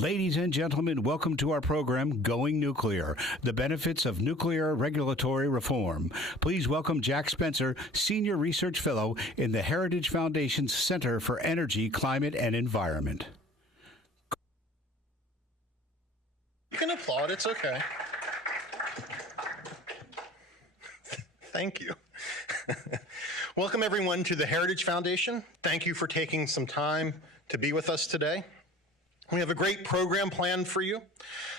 Ladies and gentlemen, welcome to our program, Going Nuclear, the benefits of nuclear regulatory reform. Please welcome Jack Spencer, Senior Research Fellow in the Heritage Foundation's Center for Energy, Climate, and Environment. You can applaud, it's okay. Thank you. Welcome everyone to the Heritage Foundation. Thank you for taking some time to be with us today. We have a great program planned for you.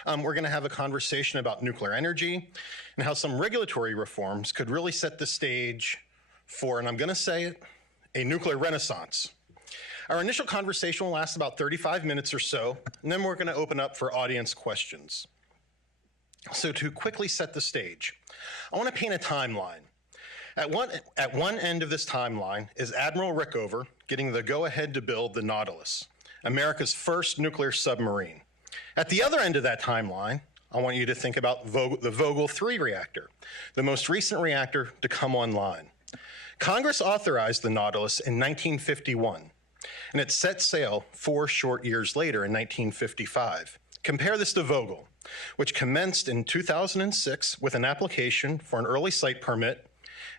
We're going to have a conversation about nuclear energy and how some regulatory reforms could really set the stage for, and I'm going to say it, a nuclear renaissance. Our initial conversation will last about 35 minutes or so, and then we're going to open up for audience questions. So to quickly set the stage, I want to paint a timeline. At one end of this timeline is Admiral Rickover getting the go-ahead to build the Nautilus, America's first nuclear submarine. At the other end of that timeline, I want you to think about the Vogtle 3 reactor, the most recent reactor to come online. Congress authorized the Nautilus in 1951, and it set sail 4 short years later in 1955. Compare this to Vogtle, which commenced in 2006 with an application for an early site permit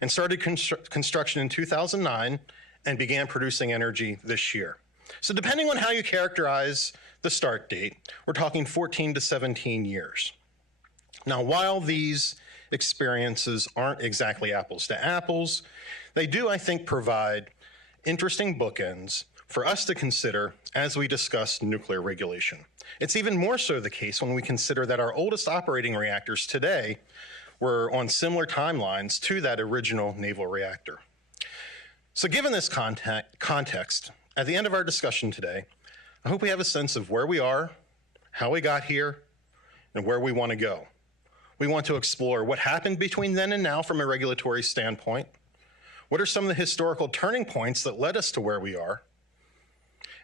and started construction in 2009 and began producing energy this year. So depending on how you characterize the start date, we're talking 14 to 17 years. Now, while these experiences aren't exactly apples to apples, they do, I think, provide interesting bookends for us to consider as we discuss nuclear regulation. It's even more so the case when we consider that our oldest operating reactors today were on similar timelines to that original naval reactor. So given this context, at the end of our discussion today, I hope we have a sense of where we are, how we got here, and where we want to go. We want to explore what happened between then and now from a regulatory standpoint. What are some of the historical turning points that led us to where we are?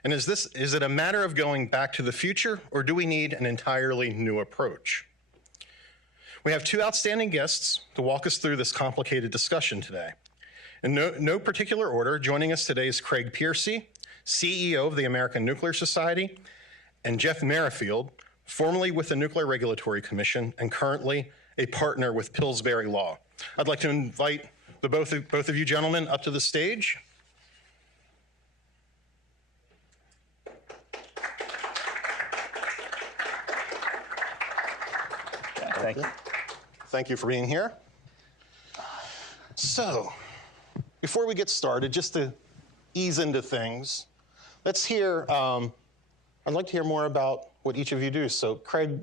And is it a matter of going back to the future, or do we need an entirely new approach? We have 2 outstanding guests to walk us through this complicated discussion today. In no particular order, joining us today is Craig Piercy, CEO of the American Nuclear Society, and Jeff Merrifield, formerly with the Nuclear Regulatory Commission and currently a partner with Pillsbury Law. I'd like to invite both of you gentlemen up to the stage. Thank you. Thank you for being here. So, before we get started, just to ease into things, let's hear, I'd like to hear more about what each of you do. So Craig,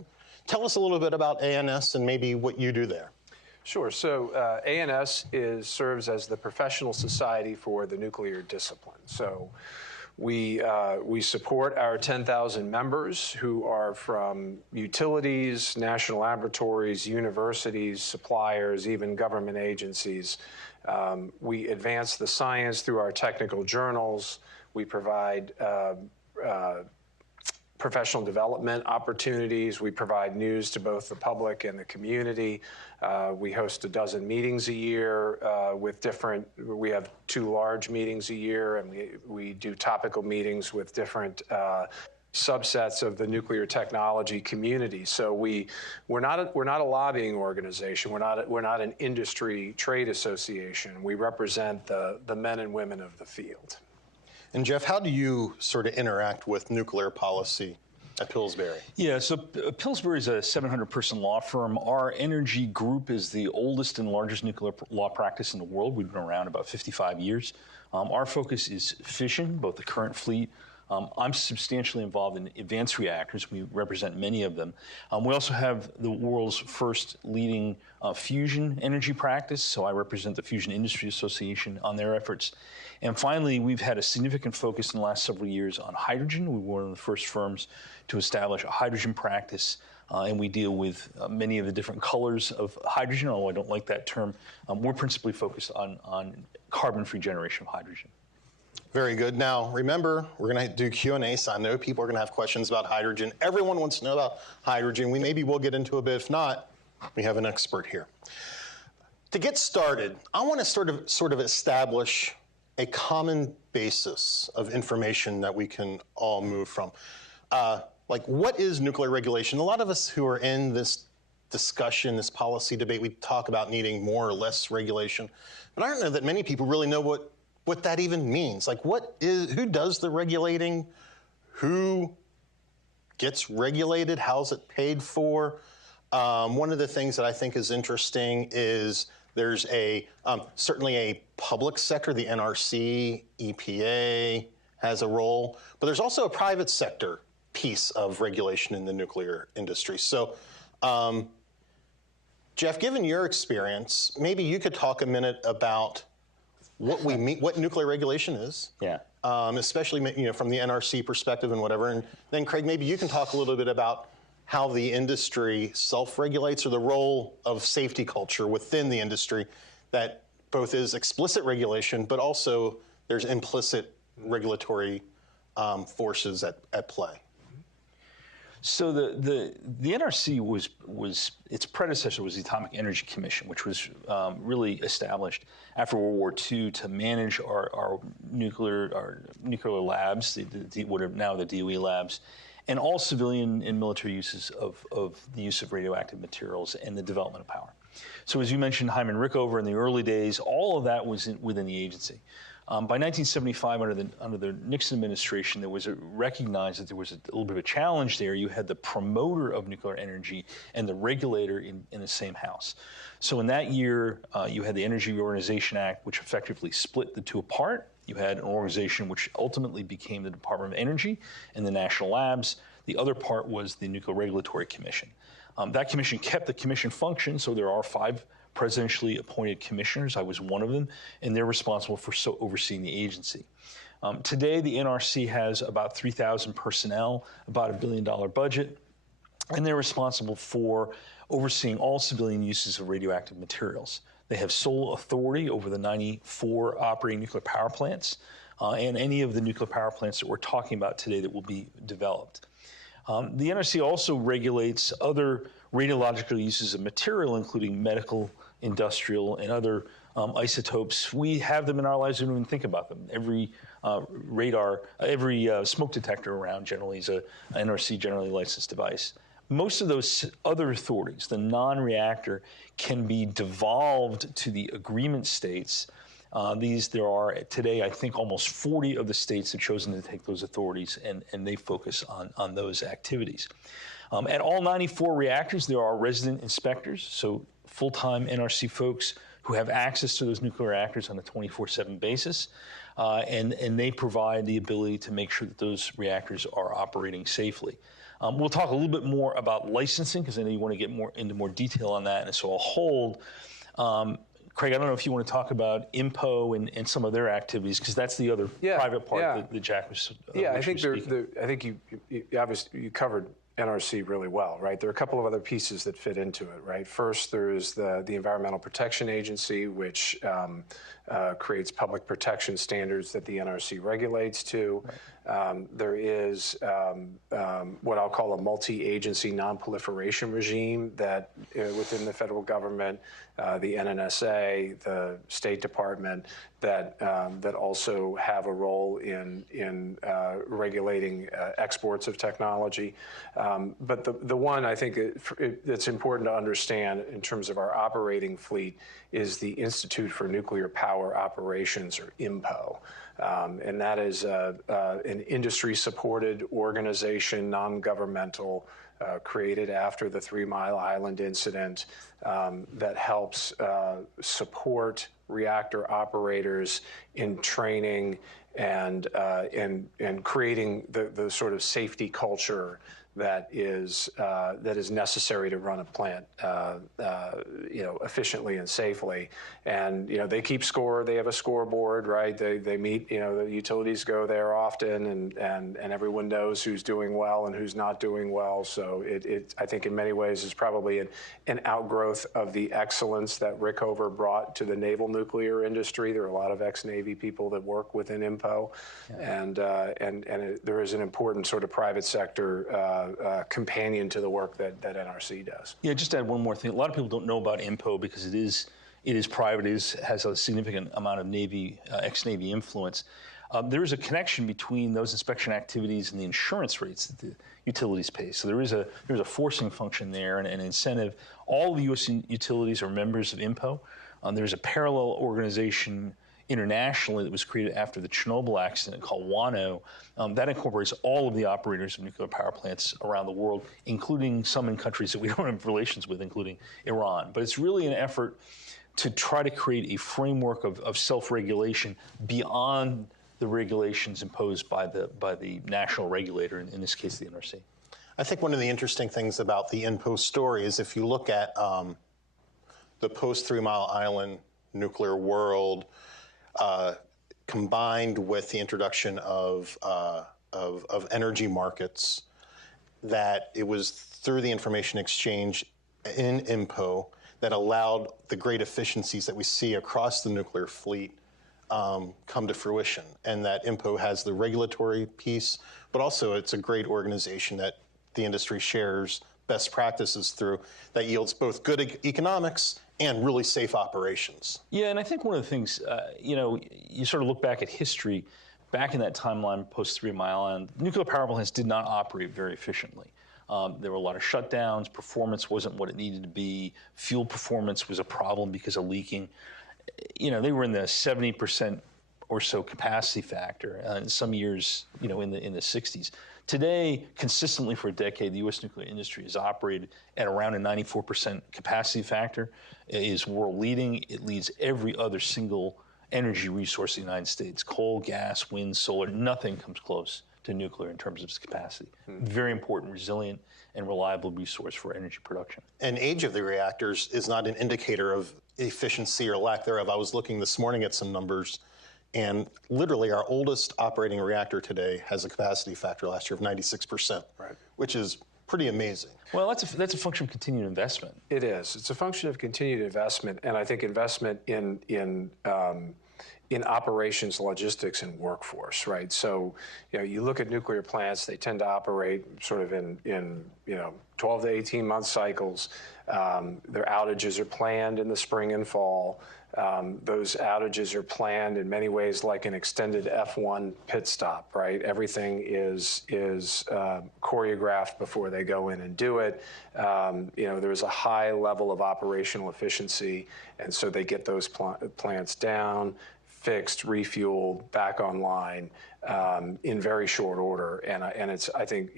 tell us a little bit about ANS and maybe what you do there. Sure. So ANS serves as the professional society for the nuclear discipline. So we support our 10,000 members who are from utilities, national laboratories, universities, suppliers, even government agencies. We advance the science through our technical journals. We provide professional development opportunities. We provide news to both the public and the community. We host 12 meetings a year we have 2 large meetings a year, and we do topical meetings with different subsets of the nuclear technology community. So we're not a lobbying organization. We're not an industry trade association. We represent the men and women of the field. And Jeff, how do you sort of interact with nuclear policy at Pillsbury? Yeah, so Pillsbury is a 700-person law firm. Our energy group is the oldest and largest nuclear law practice in the world. We've been around about 55 years. Our focus is fission, both the current fleet. I'm substantially involved in advanced reactors. We represent many of them. We also have the world's first leading fusion energy practice, so I represent the Fusion Industry Association on their efforts. And finally, we've had a significant focus in the last several years on hydrogen. We were one of the first firms to establish a hydrogen practice, and we deal with many of the different colors of hydrogen, although I don't like that term. We're principally focused on carbon-free generation of hydrogen. Very good. Now, remember, we're going to do Q&A, so I know people are going to have questions about hydrogen. Everyone wants to know about hydrogen. Maybe we'll get into a bit. If not, we have an expert here. To get started, I want to sort of establish a common basis of information that we can all move from. like, what is nuclear regulation? A lot of us who are in this discussion, this policy debate, we talk about needing more or less regulation. But I don't know that many people really know what that even means. Like, who does the regulating? Who gets regulated? How's it paid for? One of the things that I think is interesting is there's certainly a public sector, the NRC, EPA has a role, but there's also a private sector piece of regulation in the nuclear industry. So, Jeff, given your experience, maybe you could talk a minute about what we mean, what nuclear regulation is. Yeah. Especially from the NRC perspective and whatever. And then, Craig, maybe you can talk a little bit about how the industry self-regulates, or the role of safety culture within the industry that both is explicit regulation, but also there's implicit regulatory forces at play. So the NRC was its predecessor was the Atomic Energy Commission, which was really established after World War II to manage our nuclear labs, what are now the DOE labs, and all civilian and military uses of the use of radioactive materials and the development of power. So as you mentioned, Hyman Rickover in the early days, all of that was within the agency. By 1975, under the Nixon administration, there was recognized that there was a little bit of a challenge there. You had the promoter of nuclear energy and the regulator in the same house. So in that year, you had the Energy Reorganization Act, which effectively split the two apart. You had an organization which ultimately became the Department of Energy and the national labs. The other part was the Nuclear Regulatory Commission. That commission kept the commission function, so there are 5 presidentially appointed commissioners. I was one of them, and they're responsible for overseeing the agency. Today, the NRC has about 3,000 personnel, about $1 billion budget, and they're responsible for overseeing all civilian uses of radioactive materials. They have sole authority over the 94 operating nuclear power plants and any of the nuclear power plants that we're talking about today that will be developed. The NRC also regulates other radiological uses of material, including medical, industrial, and other isotopes. We have them in our lives. We don't even think about them. Every smoke detector around generally is an NRC generally licensed device. Most of those other authorities, the non-reactor, can be devolved to the agreement states. There are today, I think, almost 40 of the states have chosen to take those authorities, and they focus on those activities. At all 94 reactors, there are resident inspectors, so full-time NRC folks who have access to those nuclear reactors on a 24/7 basis, and they provide the ability to make sure that those reactors are operating safely. We'll talk a little bit more about licensing, because I know you want to get into more detail on that, and so I'll hold. Craig, I don't know if you want to talk about INPO and some of their activities, because that's the other private part that Jack was. I think you covered NRC really well, right? There are a couple of other pieces that fit into it, right? First, there's the Environmental Protection Agency, which creates public protection standards that the NRC regulates to. Right. There is what I'll call a multi-agency non-proliferation regime that within the federal government, the NNSA, the State Department, that also have a role in regulating exports of technology. But the one I think that's important to understand in terms of our operating fleet is the Institute for Nuclear Power Operations, or INPO. And that is an industry-supported organization, non-governmental, created after the 3 Mile Island incident, that helps support reactor operators in training and creating the sort of safety culture that is necessary to run a plant, efficiently and safely. And they keep score. They have a scoreboard, right? They meet. The utilities go there often, and everyone knows who's doing well and who's not doing well. So it I think in many ways is probably an outgrowth of the excellence that Rickover brought to the naval nuclear industry. There are a lot of ex-Navy people that work within INPO, and there is an important sort of private sector companion to the work that NRC does. Yeah, just to add one more thing. A lot of people don't know about INPO because it is private. It has a significant amount of Navy, ex-Navy influence. there is a connection between those inspection activities and the insurance rates that the utilities pay. So there's a forcing function there and an incentive. All the U.S. utilities are members of INPO. There's a parallel organization internationally that was created after the Chernobyl accident called WANO. That incorporates all of the operators of nuclear power plants around the world, including some in countries that we don't have relations with, including Iran. But it's really an effort to try to create a framework of self-regulation beyond the regulations imposed by the national regulator, in this case the NRC. I think one of the interesting things about the INPO story is if you look at the post-3 Mile Island nuclear world, combined with the introduction of energy markets, that it was through the information exchange in INPO that allowed the great efficiencies that we see across the nuclear fleet come to fruition, and that INPO has the regulatory piece, but also it's a great organization that the industry shares best practices through that yields both good economics and really safe operations. Yeah, and I think one of the things, you sort of look back at history, back in that timeline post-3 Mile Island, nuclear power plants did not operate very efficiently. There were a lot of shutdowns, performance wasn't what it needed to be, fuel performance was a problem because of leaking. They were in the 70% or so capacity factor, in some years, in the 60s. Today, consistently for a decade, the U.S. nuclear industry has operated at around a 94% capacity factor. It is world leading. It leads every other single energy resource in the United States. Coal, gas, wind, solar, nothing comes close to nuclear in terms of its capacity. Very important, resilient, and reliable resource for energy production. And age of the reactors is not an indicator of efficiency or lack thereof. I was looking this morning at some numbers, and literally our oldest operating reactor today has a capacity factor last year of 96%, right, which is pretty amazing. Well, that's a function of continued investment. It is. It's a function of continued investment, and I think investment in operations, logistics, and workforce, right? So, you look at nuclear plants; they tend to operate sort of in 12 to 18 month cycles. Their outages are planned in the spring and fall. Those outages are planned in many ways like an extended F1 pit stop, right? Everything is choreographed before they go in and do it. There's a high level of operational efficiency, and so they get those plants down, fixed, refueled, back online in very short order. And it's, I think,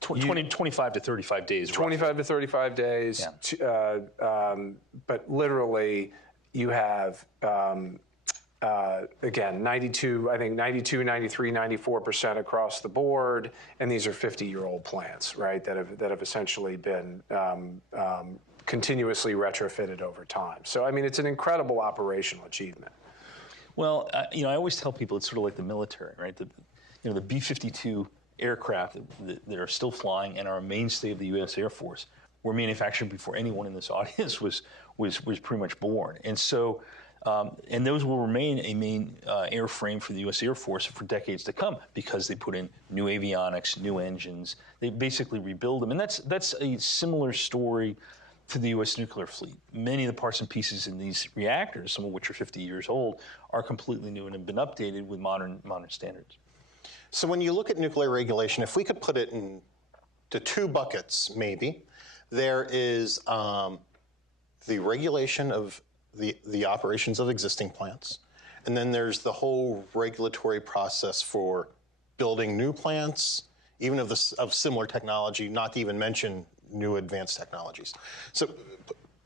25 to 35 days. 25 to 35 days. Yeah. But literally, you have, again, 92, 93, 94% across the board, and these are 50-year-old plants, right, that have essentially been continuously retrofitted over time. So, it's an incredible operational achievement. Well, I always tell people it's sort of like the military, right? The B-52 aircraft that are still flying and are a mainstay of the U.S. Air Force were manufactured before anyone in this audience was pretty much born. And so, and those will remain a main airframe for the U.S. Air Force for decades to come because they put in new avionics, new engines. They basically rebuild them. And that's a similar story to the U.S. nuclear fleet. Many of the parts and pieces in these reactors, some of which are 50 years old, are completely new and have been updated with modern standards. So when you look at nuclear regulation, if we could put it into two buckets, maybe, there is the regulation of the operations of existing plants, and then there's the whole regulatory process for building new plants, even of similar technology, not to even mention new advanced technologies. So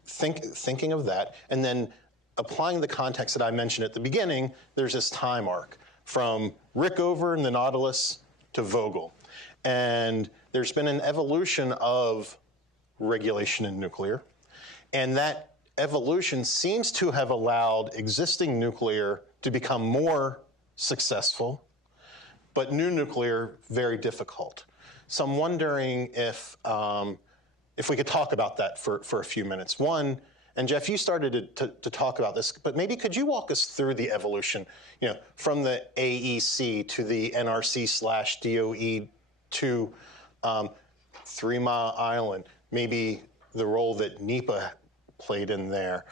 thinking of that, and then applying the context that I mentioned at the beginning, there's this time arc from Rickover and the Nautilus to Vogel. And there's been an evolution of regulation in nuclear, and that evolution seems to have allowed existing nuclear to become more successful, but new nuclear very difficult. So I'm wondering if we could talk about that for a few minutes. One, and Jeff, you started to talk about this, but maybe could you walk us through the evolution, from the AEC to the NRC/DOE to 3 Mile Island, maybe the role that NEPA played in there,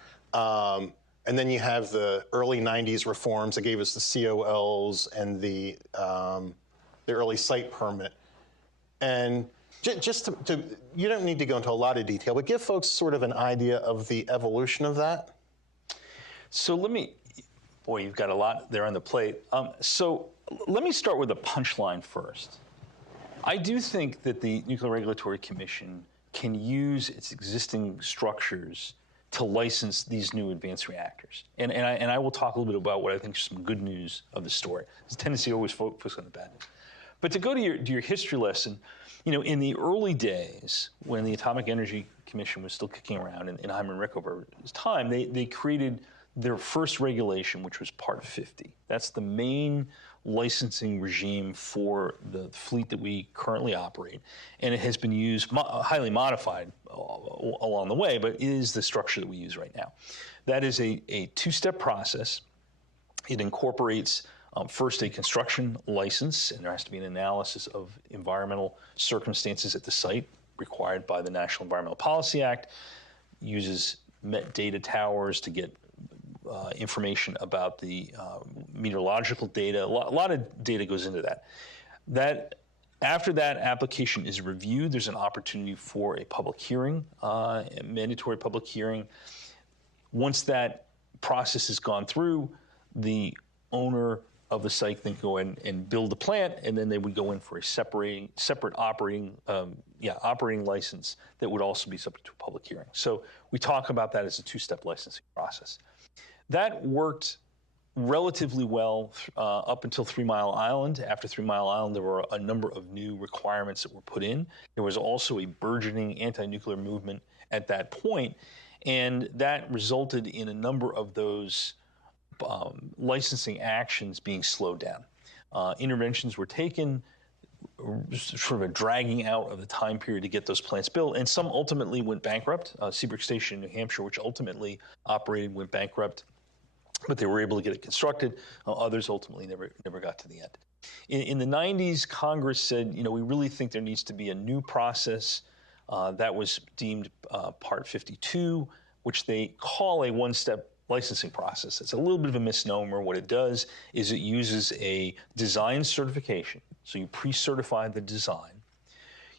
And then you have the early 90s reforms that gave us the COLs and the early site permit. And just to, you don't need to go into a lot of detail, but give folks sort of an idea of the evolution of that. So boy, you've got a lot there on the plate. So let me start with a punchline first. I do think that the Nuclear Regulatory Commission can use its existing structures to license these new advanced reactors. And I will talk a little bit about what I think is some good news of the story. There's a tendency to always focus on the bad news. But to go to your history lesson, in the early days, when the Atomic Energy Commission was still kicking around in Hyman Rickover's time, they created their first regulation, which was Part 50. That's the main licensing regime for the fleet that we currently operate. And it has been used, highly modified along the way, but it is the structure that we use right now. That is a two-step process. It incorporates first a construction license, and there has to be an analysis of environmental circumstances at the site required by the National Environmental Policy Act, uses met data towers to get information about the meteorological data. A lot of data goes into that. After that application is reviewed, there's an opportunity for a public hearing, a mandatory public hearing. Once that process has gone through, the owner of the site then go in and build the plant, and then they would go in for a separate operating license that would also be subject to a public hearing. So we talk about that as a two-step licensing process. That worked relatively well up until 3 Mile Island. After 3 Mile Island, there were a number of new requirements that were put in. There was also a burgeoning anti-nuclear movement at that point, and that resulted in a number of those licensing actions being slowed down. Interventions were taken, sort of a dragging out of the time period to get those plants built, and some ultimately went bankrupt. Seabrook Station in New Hampshire, which ultimately operated, went bankrupt, but they were able to get it constructed. Others ultimately never got to the end. In the 90s, Congress said, we really think there needs to be a new process that was deemed Part 52, which they call a one-step licensing process. It's a little bit of a misnomer. What it does is it uses a design certification. So you pre-certify the design.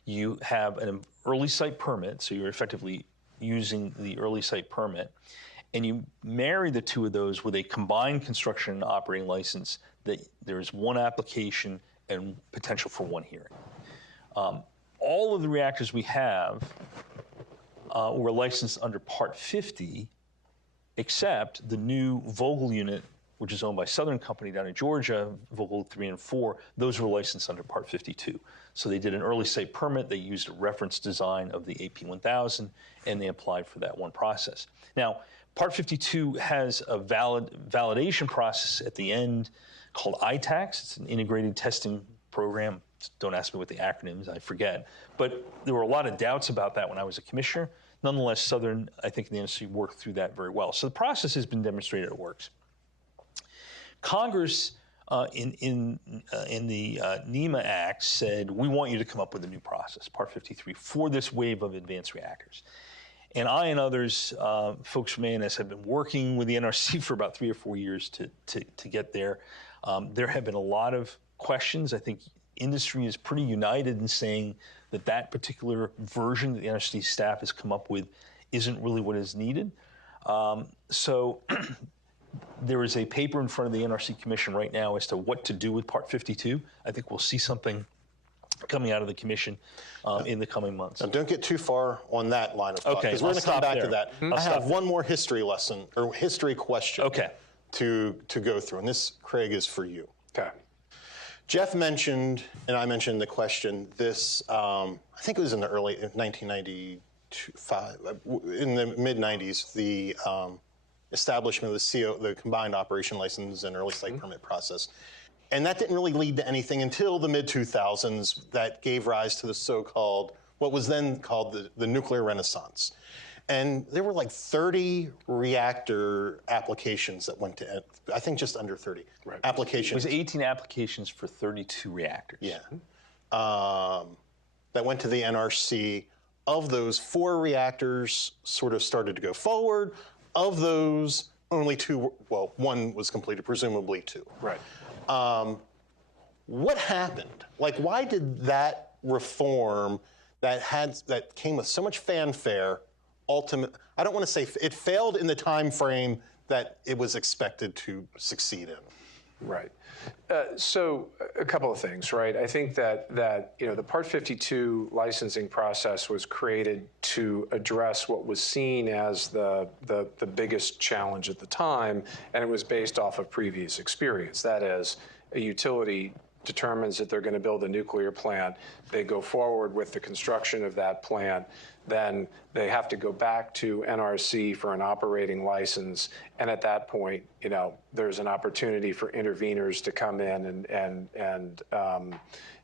You have an early site permit, so you're effectively using the early site permit, and you marry the two of those with a combined construction and operating license that there is one application and potential for one hearing. All of the reactors we have were licensed under Part 50, except the new Vogtle unit, which is owned by Southern Company down in Georgia, Vogtle 3 and 4, those were licensed under Part 52. So they did an early site permit, they used a reference design of the AP1000, and they applied for that one process. Now, Part 52 has a validation process at the end called ITACS. It's an integrated testing program. Don't ask me what the acronym is, I forget. But there were a lot of doubts about that when I was a commissioner. Nonetheless, Southern, I think the industry worked through that very well. So the process has been demonstrated it works. Congress, in the NEMA Act, said, we want you to come up with a new process, Part 53, for this wave of advanced reactors. And I and others, folks from ANS, have been working with the NRC for about 3 or 4 years to get there. There have been a lot of questions. I think industry is pretty united in saying that particular version that the NRC staff has come up with isn't really what is needed. So there is a paper in front of the NRC Commission right now as to what to do with Part 52. I think we'll see something coming out of the Commission in the coming months. Now, don't get too far on that line of thought, because we're going to come back to that. I have one more history lesson, or history question to go through, and this, Craig, is for you. Okay. Jeff mentioned, and I mentioned the question, this, I think it was in the early 1995, in the mid-90s, the establishment of the combined operation license and early site permit process. And that didn't really lead to anything until the mid-2000s that gave rise to the so-called, what was then called the nuclear renaissance. And there were like 30 reactor applications that went to, I think just under 30 applications. It was 18 applications for 32 reactors. Yeah. That went to the NRC. Of those, 4 reactors sort of started to go forward. Of those, only two, well, one was completed, presumably two. Right. What happened? Like, why did that reform that came with so much fanfare I don't want to say it failed in the time frame that it was expected to succeed in? Right. So a couple of things, right? I think that the Part 52 licensing process was created to address what was seen as the biggest challenge at the time, and it was based off of previous experience. That is, a utility determines that they're going to build a nuclear plant. They go forward with the construction of that plant. Then they have to go back to NRC for an operating license, and at that point, there's an opportunity for interveners to come in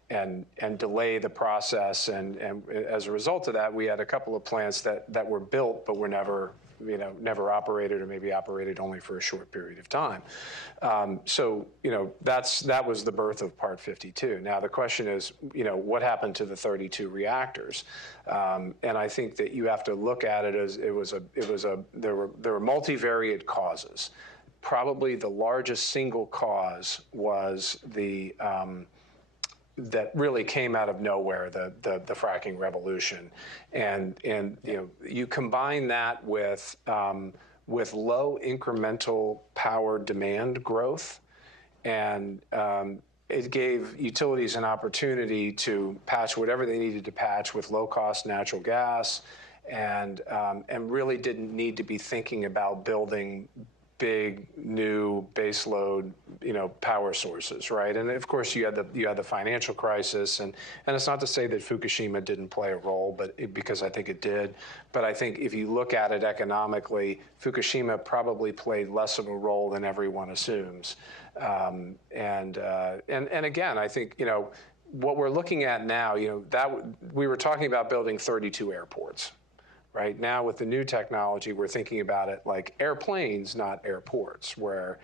and delay the process. And as a result of that, we had a couple of plants that were built but were never operated, or maybe operated only for a short period of time. So that was the birth of Part 52. Now the question is, what happened to the 32 reactors? And I think that you have to look at it as there were multivariate causes. Probably the largest single cause was that really came out of nowhere, the fracking revolution, and you combine that with low incremental power demand growth, and it gave utilities an opportunity to patch whatever they needed to patch with low-cost natural gas, and really didn't need to be thinking about building big new baseload, power sources, right? And of course, you had the financial crisis, and it's not to say that Fukushima didn't play a role, because I think it did. But I think if you look at it economically, Fukushima probably played less of a role than everyone assumes. And again, I think what we're looking at now, that we were talking about building 32 airports. Right now, with the new technology, we're thinking about it like airplanes, not airports, where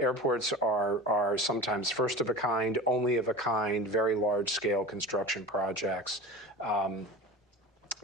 airports are sometimes first of a kind, only of a kind, very large scale construction projects.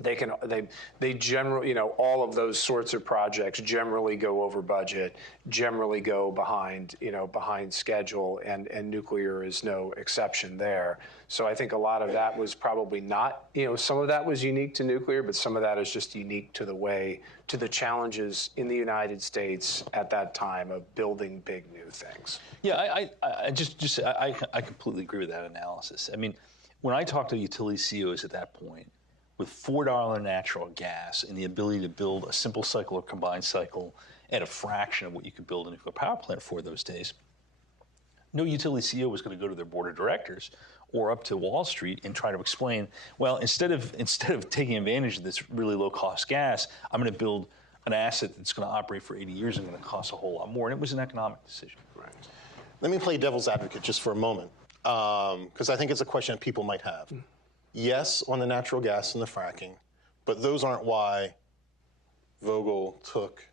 They generally, all of those sorts of projects generally go over budget, generally go behind schedule, and nuclear is no exception there. So I think a lot of that was probably not, some of that was unique to nuclear, but some of that is just unique to the challenges in the United States at that time of building big new things. Yeah, I completely agree with that analysis. I mean, when I talk to utility CEOs at that point, with $4 natural gas and the ability to build a simple cycle or combined cycle at a fraction of what you could build a nuclear power plant for those days, no utility CEO was going to go to their board of directors or up to Wall Street and try to explain, well, instead of taking advantage of this really low-cost gas, I'm going to build an asset that's going to operate for 80 years and going to cost a whole lot more. And it was an economic decision. Right. Let me play devil's advocate just for a moment, because I think it's a question that people might have. Yes, on the natural gas and the fracking, but those aren't why Vogtle took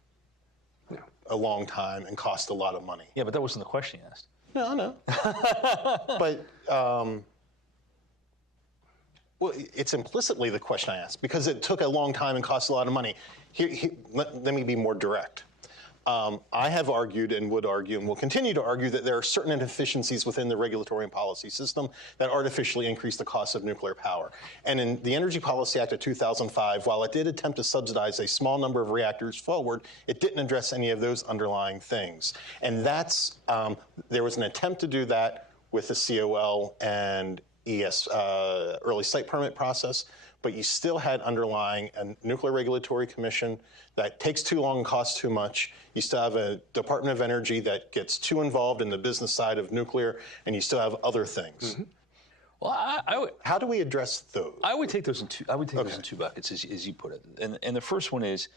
a long time and cost a lot of money. Yeah, but that wasn't the question you asked. No, I know. But, well, it's implicitly the question I asked, because it took a long time and cost a lot of money. Let me be more direct. I have argued and would argue and will continue to argue that there are certain inefficiencies within the regulatory and policy system that artificially increase the cost of nuclear power. And in the Energy Policy Act of 2005, while it did attempt to subsidize a small number of reactors forward, it didn't address any of those underlying things. And there was an attempt to do that with the COL and early site permit process, but you still had underlying a Nuclear Regulatory Commission that takes too long and costs too much. You still have a Department of Energy that gets too involved in the business side of nuclear, and you still have other things. Mm-hmm. Well, how do we address those? I would take those in two. Those in two buckets, as you put it. And the first one is,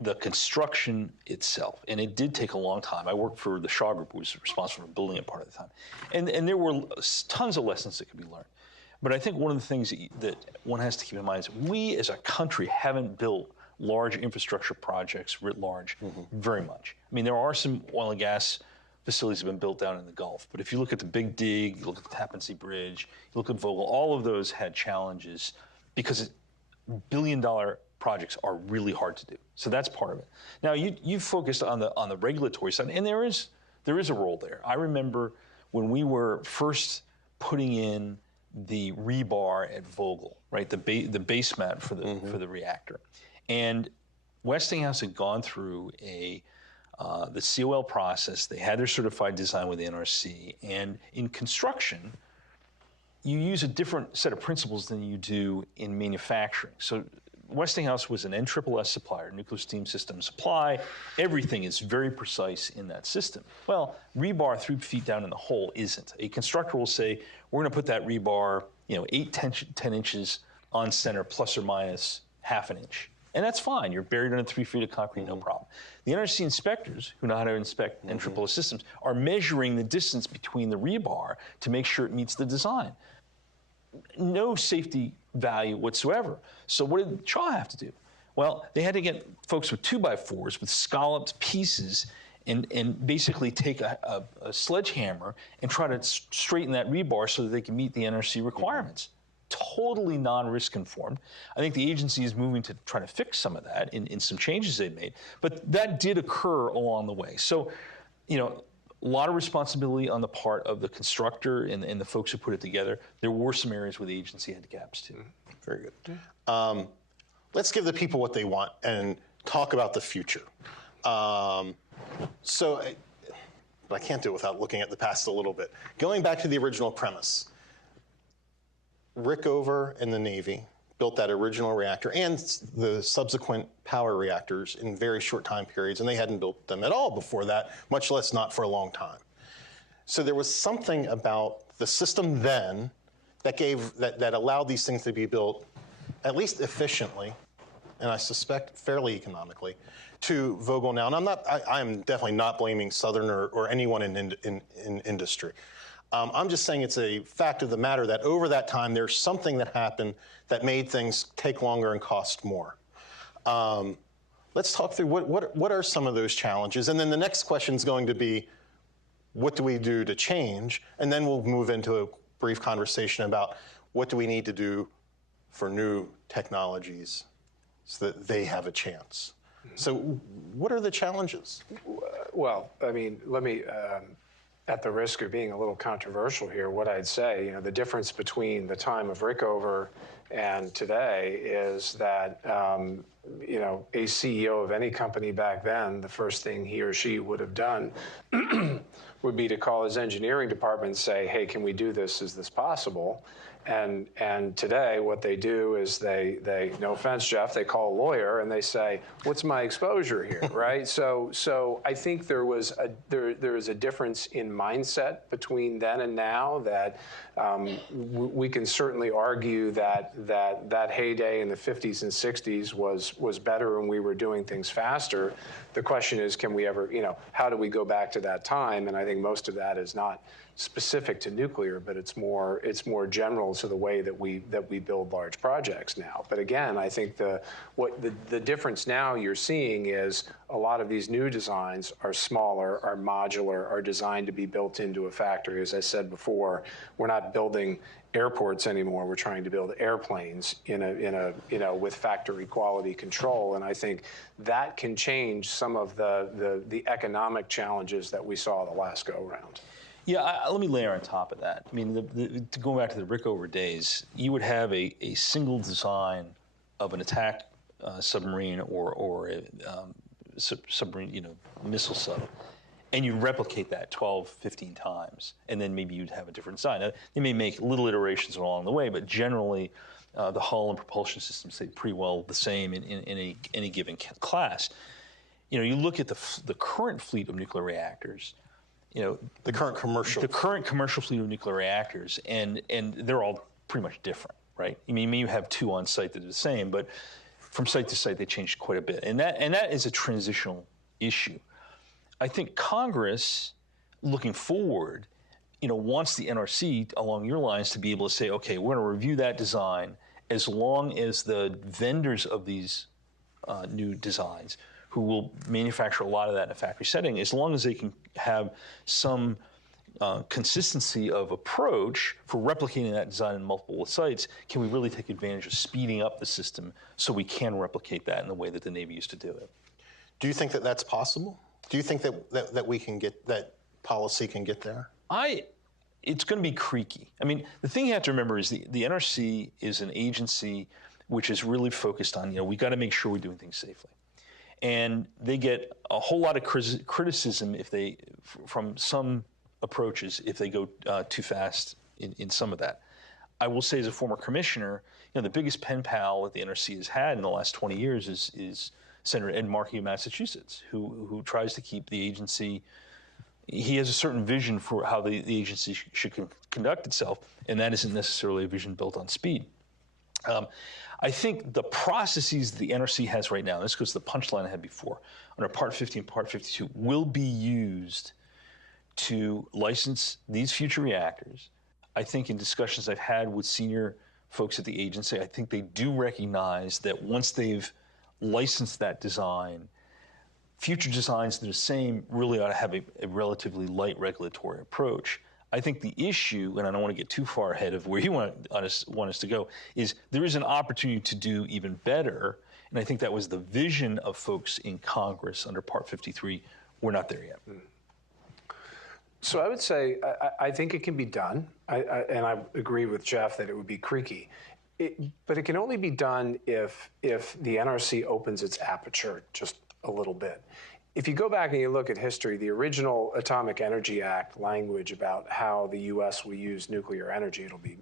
the construction itself, and it did take a long time. I worked for the Shaw Group, who was responsible for building it part of the time, and there were tons of lessons that could be learned. But I think one of the things that one has to keep in mind is we as a country haven't built large infrastructure projects writ large very much. I mean, there are some oil and gas facilities that have been built down in the Gulf, but if you look at the Big Dig, you look at the Tappan Zee Bridge, you look at Vogtle, all of those had challenges because billion-dollar projects are really hard to do. So that's part of it. Now you focused on the regulatory side, and there is a role there. I remember when we were first putting in the rebar at Vogtle, right, the base mat for the reactor, and Westinghouse had gone through the COL process. They had their certified design with the NRC, and in construction, you use a different set of principles than you do in manufacturing. So Westinghouse was an NSSS supplier, nuclear steam system supply. Everything is very precise in that system. Well, rebar 3 feet down in the hole isn't. A constructor will say, we're going to put that rebar, 8, 10 inches on center, plus or minus half an inch. And that's fine. You're buried under 3 feet of concrete, no problem. The NRC inspectors, who know how to inspect NSSS systems, are measuring the distance between the rebar to make sure it meets the design. No safety value whatsoever. So what did Shaw have to do? Well, they had to get folks with 2x4s with scalloped pieces and basically take a sledgehammer and try to straighten that rebar so that they can meet the NRC requirements. Totally non-risk conformed. I think the agency is moving to try to fix some of that in some changes they've made, but that did occur along the way. So, a lot of responsibility on the part of the constructor and the folks who put it together. There were some areas where the agency had gaps too. Very good. Let's give the people what they want and talk about the future. But I can't do it without looking at the past a little bit. Going back to the original premise, Rickover and the Navy built that original reactor and the subsequent power reactors in very short time periods, and they hadn't built them at all before that, much less not for a long time. So there was something about the system then that allowed these things to be built at least efficiently, and I suspect fairly economically, to Vogtle now. And I'm definitely not blaming Southern or anyone in industry. I'm just saying it's a fact of the matter that over that time, there's something that happened that made things take longer and cost more. Let's talk through what are some of those challenges? And then the next question is going to be, what do we do to change? And then we'll move into a brief conversation about what do we need to do for new technologies so that they have a chance. So what are the challenges? Well, I mean, let me, at the risk of being a little controversial here, what I'd say, the difference between the time of Rickover and today is that, a CEO of any company back then, the first thing he or she would have done would be to call his engineering department and say, hey, can we do this? Is this possible? And today what they do is they no offense, Jeff, they call a lawyer and they say, what's my exposure here, right? So I think there is a difference in mindset between then and now that we can certainly argue that heyday in the 50s and 60s was better and we were doing things faster. The question is, can we ever, how do we go back to that time? And I think most of that is not specific to nuclear, but it's more general to the way that we build large projects now. But again, I think the difference now you're seeing is a lot of these new designs are smaller, are modular, are designed to be built into a factory. As I said before, we're not building airports anymore. We're trying to build airplanes with factory quality control, and I think that can change some of the economic challenges that we saw the last go round. Yeah, let me layer on top of that. I mean, going back to the Rickover days, you would have a single design of an attack submarine or a submarine, missile sub, and you replicate that 12, 15 times, and then maybe you'd have a different design. Now, they may make little iterations along the way, but generally, the hull and propulsion systems stay pretty well the same in any given class. You look at the current fleet of nuclear reactors. The current commercial fleet of nuclear reactors, and they're all pretty much different, right? I mean, you have two on site that are the same, but from site to site they change quite a bit, and that is a transitional issue. I think Congress, looking forward, wants the NRC along your lines to be able to say, okay, we're going to review that design as long as the vendors of these new designs, who will manufacture a lot of that in a factory setting, as long as they can have some consistency of approach for replicating that design in multiple sites, can we really take advantage of speeding up the system so we can replicate that in the way that the Navy used to do it? Do you think that that's possible? Do you think that we can get, that policy can get there? It's going to be creaky. I mean, the thing you have to remember is the NRC is an agency which is really focused on, we got to make sure we're doing things safely. And they get a whole lot of criticism from some approaches if they go too fast in some of that. I will say, as a former commissioner, the biggest pen pal that the NRC has had in the last 20 years is Senator Ed Markey of Massachusetts, who tries to keep the agency. He has a certain vision for how the agency should conduct itself, and that isn't necessarily a vision built on speed. I think the processes the NRC has right now, this goes to the punchline I had before, under Part 50 and Part 52, will be used to license these future reactors. I think in discussions I've had with senior folks at the agency, I think they do recognize that once they've licensed that design, future designs that are the same really ought to have a relatively light regulatory approach. I think the issue, and I don't want to get too far ahead of where you want us to go, is there is an opportunity to do even better, and I think that was the vision of folks in Congress under Part 53. We're not there yet. So I would say I think it can be done, and I agree with Jeff that it would be creaky. But it can only be done if the NRC opens its aperture just a little bit. If you go back and you look at history, the original Atomic Energy Act language about how the U.S. will use nuclear energy, it'll be,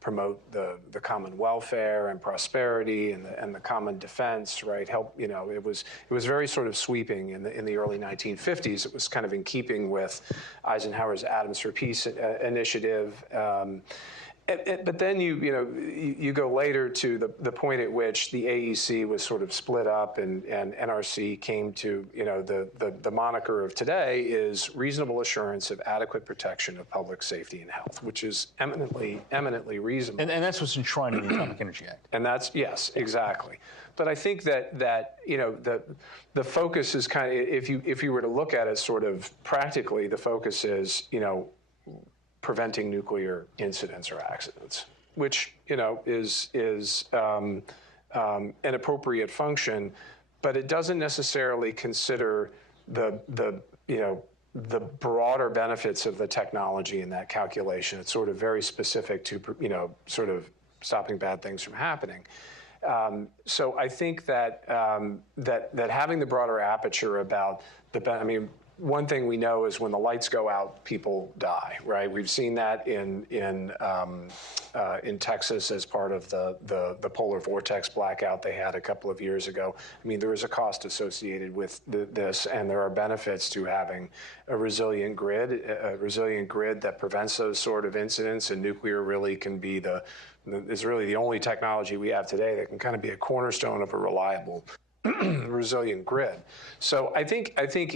promote the common welfare and prosperity and the common defense, right? Help, it was very sort of sweeping in the early 1950s. It was kind of in keeping with Eisenhower's Atoms for Peace initiative. But then you go later to the point at which the AEC was sort of split up and NRC came to, the moniker of today is reasonable assurance of adequate protection of public safety and health, which is eminently reasonable. And that's what's enshrined in the Atomic Energy Act. And that's, yes, exactly. But I think that the focus is kind of, if you were to look at it sort of practically, the focus is, preventing nuclear incidents or accidents, which is an appropriate function, but it doesn't necessarily consider the broader benefits of the technology in that calculation. It's sort of very specific to sort of stopping bad things from happening. So I think that that having the broader aperture about one thing we know is when the lights go out, people die, right? We've seen that in Texas as part of the polar vortex blackout they had a couple of years ago. There is a cost associated with this, and there are benefits to having a resilient grid that prevents those sort of incidents, and nuclear really can be is really the only technology we have today that can kind of be a cornerstone of a reliable resilient grid. So I think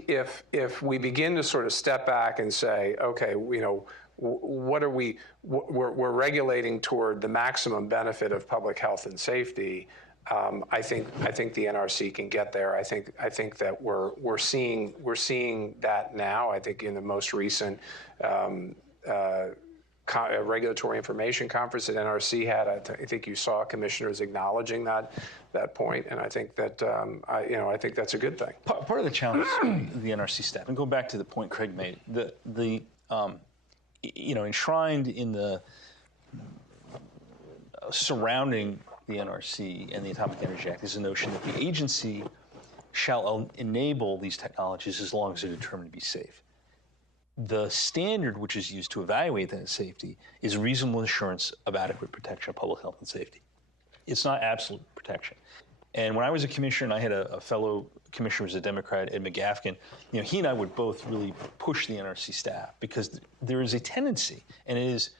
if we begin to sort of step back and say, okay, what are we're regulating toward the maximum benefit of public health and safety. I think the NRC can get there. I think that we're seeing that now. I think in the most recent regulatory information conference that NRC had, I think you saw commissioners acknowledging that point, and I think that I think that's a good thing. Part of the challenge of the NRC staff, and go back to the point Craig made, the enshrined in the surrounding the NRC and the Atomic Energy Act is the notion that the agency shall enable these technologies as long as they're determined to be safe. The standard which is used to evaluate that safety is reasonable assurance of adequate protection of public health and safety. It's not absolute protection. And when I was a commissioner, and I had a fellow commissioner who was a Democrat, Ed McGafkin, he and I would both really push the NRC staff because there is a tendency, and it is,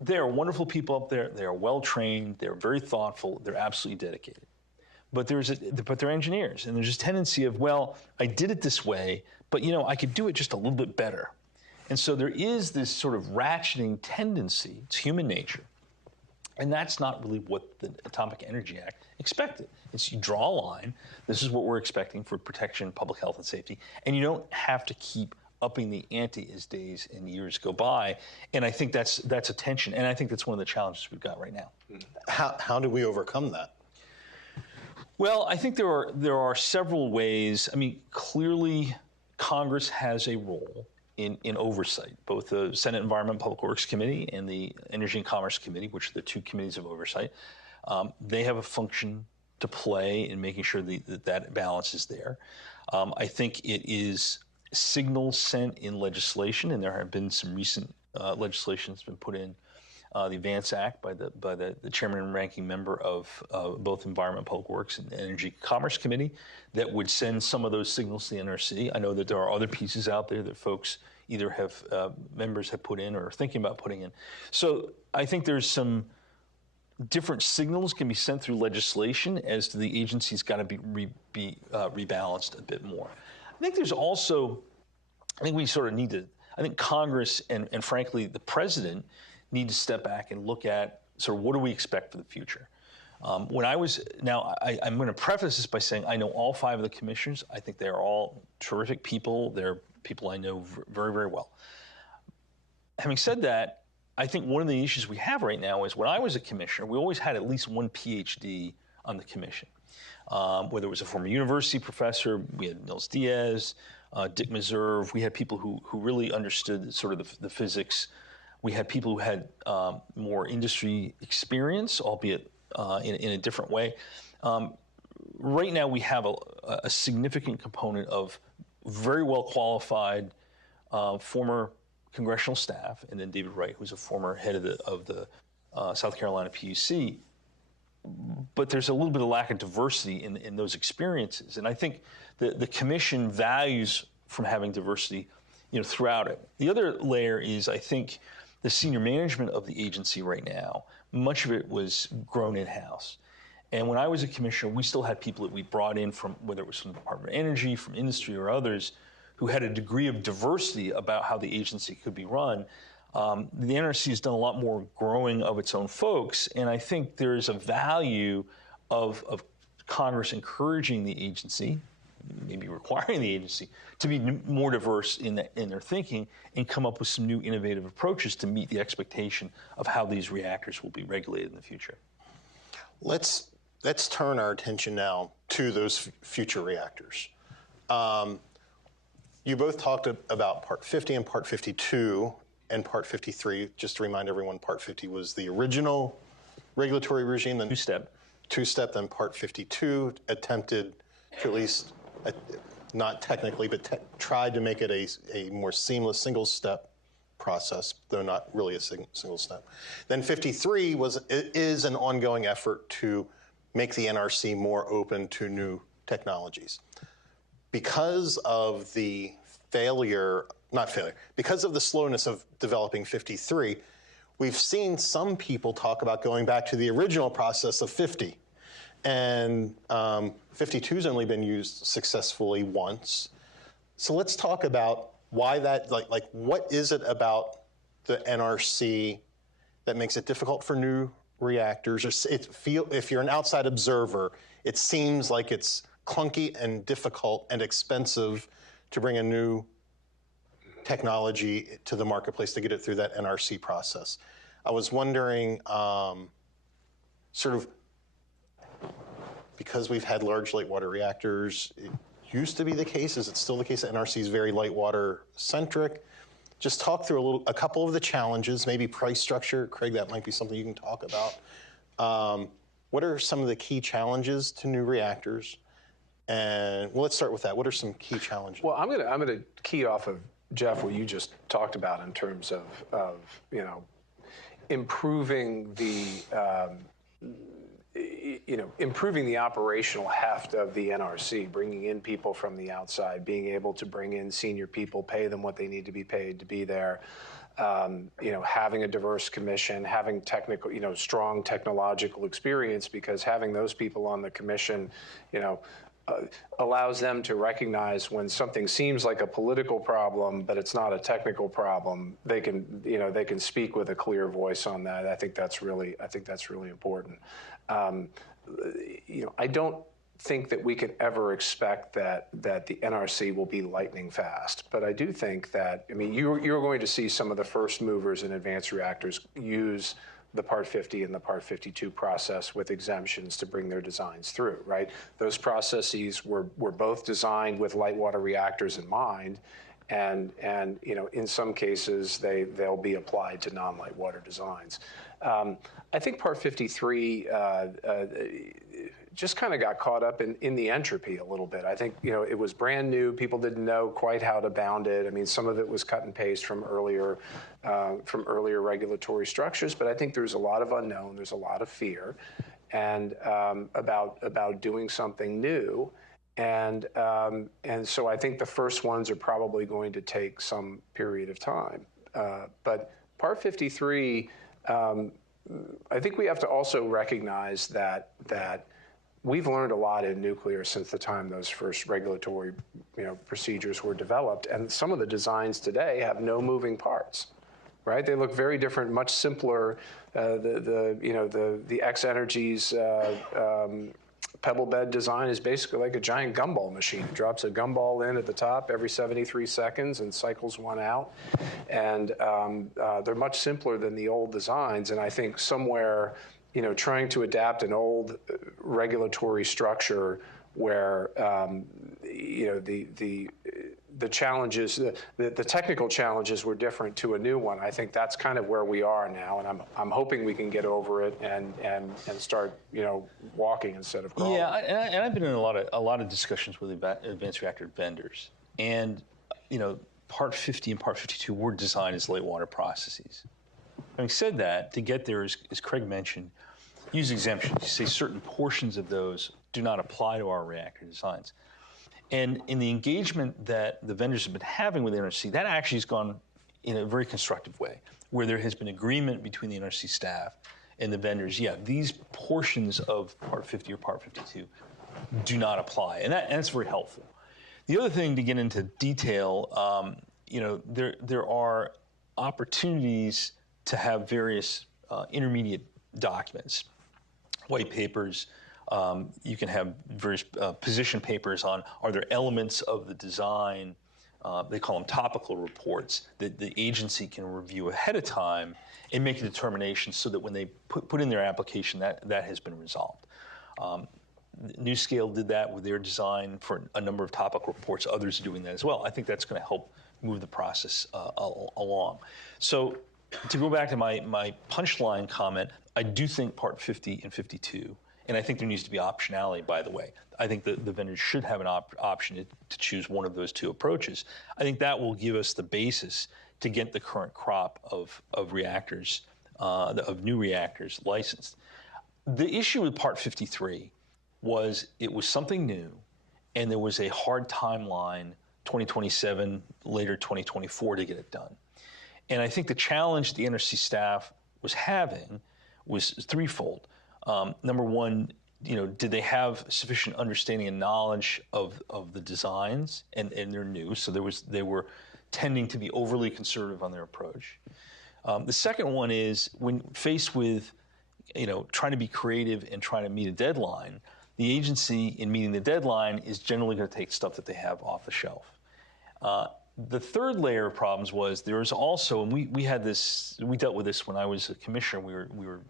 there are wonderful people up there. They are well trained. They're very thoughtful. They're absolutely dedicated. But they're engineers, and there's this tendency of, well, I did it this way, but I could do it just a little bit better. And so there is this sort of ratcheting tendency. It's human nature. And that's not really what the Atomic Energy Act expected. It's you draw a line. This is what we're expecting for protection, public health, and safety. And you don't have to keep upping the ante as days and years go by. And I think that's a tension. And I think that's one of the challenges we've got right now. How do we overcome that? Well, I think there are several ways. I mean, clearly Congress has a role in oversight, both the Senate Environment and Public Works Committee and the Energy and Commerce Committee, which are the two committees of oversight. They have a function to play in making sure that balance is there. I think it is signals sent in legislation, and there have been some recent legislation that's been put in the Advance Act by the chairman and ranking member of both Environment and Public Works and Energy and Commerce Committee that would send some of those signals to the NRC. I know that there are other pieces out there that folks either have members have put in or are thinking about putting in. So I think there's some different signals can be sent through legislation as to the agency's got to be rebalanced a bit more. I think there's also, I think we sort of need to, I think Congress and frankly the president need to step back and look at sort of what do we expect for the future. I'm going to preface this by saying I know all 5 of the commissioners. I think they're all terrific people. They're people I know very, very well. Having said that, I think one of the issues we have right now is when I was a commissioner, we always had at least one PhD on the commission. Whether it was a former university professor, we had Nils Diaz, Dick Meserve, we had people who really understood sort of the physics. We had people who had more industry experience, albeit in a different way. Right now, we have a significant component of very well qualified former congressional staff, and then David Wright, who's a former head of the South Carolina PUC. But there's a little bit of lack of diversity in those experiences, and I think the commission values from having diversity, throughout it. The other layer is, I think, the senior management of the agency right now. Much of it was grown in-house. And when I was a commissioner, we still had people that we brought in from, whether it was from the Department of Energy, from industry or others, who had a degree of diversity about how the agency could be run. The NRC has done a lot more growing of its own folks, and I think there is a value of Congress encouraging the agency, maybe requiring the agency, to be more diverse in their thinking and come up with some new innovative approaches to meet the expectation of how these reactors will be regulated in the future. Let's turn our attention now to those future reactors. You both talked about Part 50 and Part 52 and Part 53. Just to remind everyone, Part 50 was the original regulatory regime. Then two-step, then Part 52 attempted to at least, not technically, but tried to make it a more seamless single-step process, though not really a single step. Then 53 is an ongoing effort to make the NRC more open to new technologies. Because of the because of the slowness of developing 53, we've seen some people talk about going back to the original process of 50. And 52's only been used successfully once. So let's talk about why that, what is it about the NRC that makes it difficult for new reactors? If you're an outside observer, it seems like it's clunky and difficult and expensive to bring a new technology to the marketplace to get it through that NRC process. I was wondering, because we've had large light water reactors, it used to be the case, is it still the case that NRC is very light water centric? Just talk through a couple of the challenges, maybe price structure. Craig, that might be something you can talk about. What are some of the key challenges to new reactors? And let's start with that. What are some key challenges? Well, I'm gonna key off of Jeff what you just talked about in terms of improving the operational heft of the NRC, bringing in people from the outside, being able to bring in senior people, pay them what they need to be paid to be there. Having a diverse commission, having strong technological experience, because having those people on the commission, allows them to recognize when something seems like a political problem, but it's not a technical problem. They can speak with a clear voice on that. I think that's really important. I don't think that we can ever expect that the NRC will be lightning fast. But I do think that, I mean, you're going to see some of the first movers in advanced reactors use the Part 50 and the Part 52 process with exemptions to bring their designs through, right? Those processes were both designed with light water reactors in mind, and you know, in some cases they'll be applied to non-light water designs. I think Part 53 just kind of got caught up in the entropy a little bit. I think, you know, it was brand new. People didn't know quite how to bound it. I mean, some of it was cut and paste from earlier regulatory structures, but I think there's a lot of unknown. There's a lot of fear, and about doing something new. And so I think the first ones are probably going to take some period of time. But Part 53, I think we have to also recognize that we've learned a lot in nuclear since the time those first regulatory, you know, procedures were developed, and some of the designs today have no moving parts, right? They look very different, much simpler. The X Energy's pebble bed design is basically like a giant gumball machine. It drops a gumball in at the top every 73 seconds and cycles one out. And they're much simpler than the old designs. And I think somewhere, you know, trying to adapt an old regulatory structure where, you know, the challenges, the technical challenges were different to a new one. I think that's kind of where we are now, and I'm hoping we can get over it and start, you know, walking instead of crawling. Yeah, and I've been in a lot of discussions with advanced reactor vendors, and you know, Part 50 and Part 52 were designed as light water processes. Having said that, to get there, as Craig mentioned, use exemptions. You say certain portions of those do not apply to our reactor designs. And in the engagement that the vendors have been having with the NRC, that actually has gone in a very constructive way, where there has been agreement between the NRC staff and the vendors. Yeah, these portions of Part 50 or Part 52 do not apply, and that's very helpful. The other thing, to get into detail, you know, there are opportunities to have various intermediate documents, white papers. You can have various position papers on, are there elements of the design, they call them topical reports, that the agency can review ahead of time and make a determination so that when they put in their application, that has been resolved. NuScale did that with their design for a number of topical reports. Others are doing that as well. I think that's going to help move the process along. So to go back to my punchline comment, I do think Part 50 and 52, and I think there needs to be optionality, by the way. I think the vendors should have an option to choose one of those two approaches. I think that will give us the basis to get the current crop of reactors, of new reactors licensed. The issue with Part 53 was it was something new, and there was a hard timeline, 2027, later 2024, to get it done. And I think the challenge the NRC staff was having was threefold. Number one, you know, did they have sufficient understanding and knowledge of the designs, and they're new, so they were tending to be overly conservative on their approach. The second one is, when faced with, you know, trying to be creative and trying to meet a deadline, the agency, in meeting the deadline, is generally going to take stuff that they have off the shelf. The third layer of problems was there was also, and we had this, we dealt with this when I was a commissioner. We were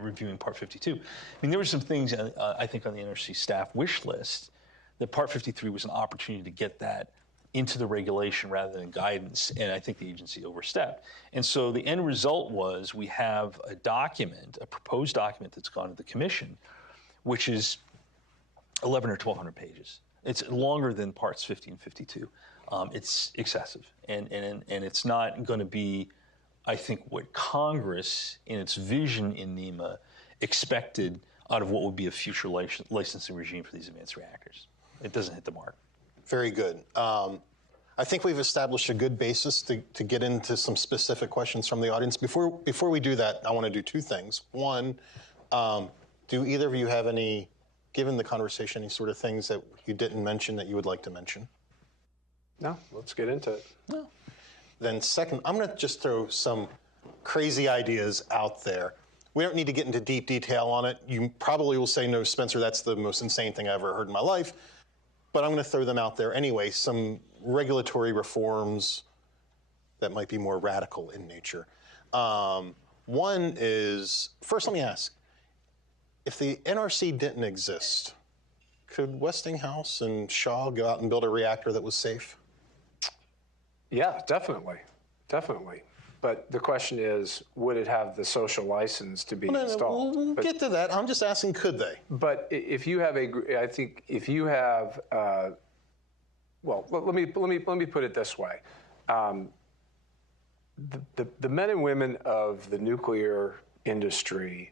reviewing Part 52. I mean, there were some things I think on the NRC staff wish list that Part 53 was an opportunity to get that into the regulation rather than guidance, and I think the agency overstepped. And so the end result was we have a document, a proposed document that's gone to the commission, which is 11 or 1,200 pages. It's longer than Parts 50 and 52. It's excessive, and it's not going to be, I think, what Congress, in its vision in NEMA, expected out of what would be a future licensing regime for these advanced reactors. It doesn't hit the mark. Very good. I think we've established a good basis to get into some specific questions from the audience. Before we do that, I want to do two things. One, do either of you have any, given the conversation, any sort of things that you didn't mention that you would like to mention? No, let's get into it. No. Then second, I'm going to just throw some crazy ideas out there. We don't need to get into deep detail on it. You probably will say, no, Spencer, that's the most insane thing I ever heard in my life. But I'm going to throw them out there anyway, some regulatory reforms that might be more radical in nature. One is, first let me ask, if the NRC didn't exist, could Westinghouse and Shaw go out and build a reactor that was safe? Yeah, definitely. But the question is, would it have the social license to be installed? We'll get to that. I'm just asking, could they? But if you have I think if you have, well, let me put it this way. The men and women of the nuclear industry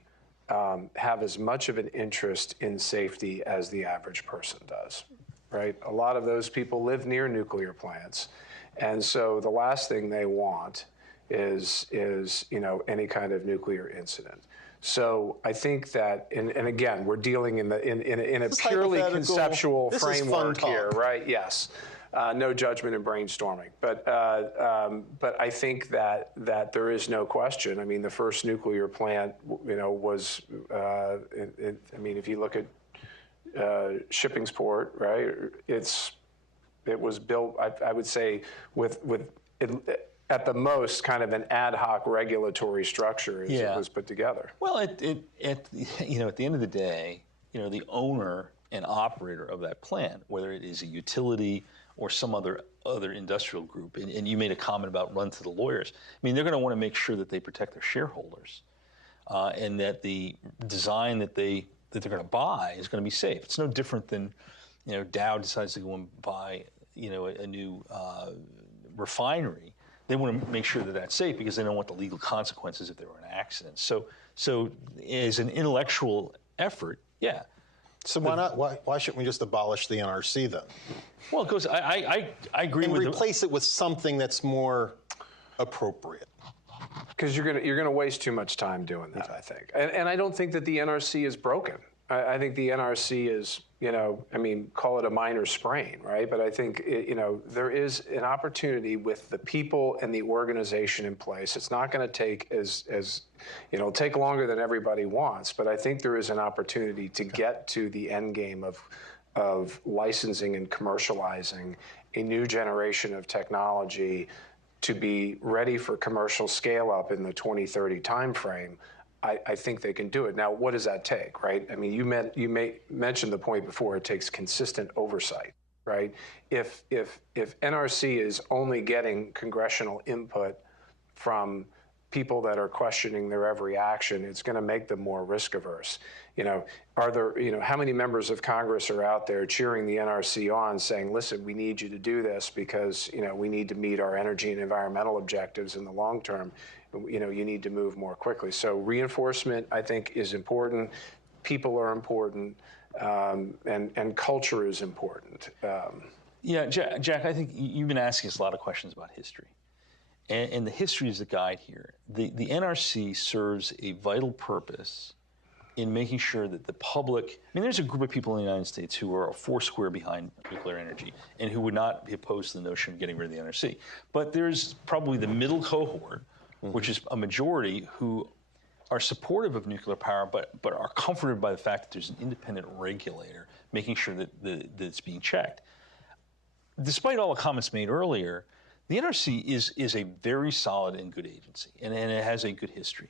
have as much of an interest in safety as the average person does, right? A lot of those people live near nuclear plants. And so the last thing they want is any kind of nuclear incident. So I think that, and again, we're dealing in a purely conceptual framework here, right? Yes, no judgment and brainstorming. But I think that there is no question. I mean, the first nuclear plant, was, if you look at Shippingsport, right? It was built, I would say, with at the most kind of an ad hoc regulatory structure as it was put together. Well, at the end of the day, the owner and operator of that plant, whether it is a utility or some other industrial group, and you made a comment about run to the lawyers. I mean, they're going to want to make sure that they protect their shareholders, and that the design that they're going to buy is going to be safe. It's no different than, Dow decides to go and buy, a new refinery. They want to make sure that that's safe because they don't want the legal consequences if there were an accident. So as an intellectual effort, yeah. So why not? Why shouldn't we just abolish the NRC then? Well, because I agree and with replace it with something that's more appropriate. Because you're gonna waste too much time doing that, I think. And I don't think that the NRC is broken. I think the NRC is, call it a minor sprain, right? But I think, there is an opportunity with the people and the organization in place. It's not going to take it'll take longer than everybody wants, but I think there is an opportunity to get to the end game of licensing and commercializing a new generation of technology to be ready for commercial scale up in the 2030 timeframe. I think they can do it. Now, what does that take, right? I mean, you mentioned the point before, it takes consistent oversight, right? If NRC is only getting congressional input from people that are questioning their every action, it's going to make them more risk averse. How many members of Congress are out there cheering the NRC on, saying, listen, we need you to do this because, we need to meet our energy and environmental objectives in the long term. You need to move more quickly. So reinforcement, I think, is important. People are important, and culture is important. Yeah, Jack, I think you've been asking us a lot of questions about history. And the history is the guide here. The NRC serves a vital purpose in making sure that the public, there's a group of people in the United States who are foursquare behind nuclear energy and who would not be opposed to the notion of getting rid of the NRC. But there's probably the middle cohort, which is a majority, who are supportive of nuclear power, but are comforted by the fact that there's an independent regulator making sure that it's being checked. Despite all the comments made earlier, the NRC is a very solid and good agency, and it has a good history.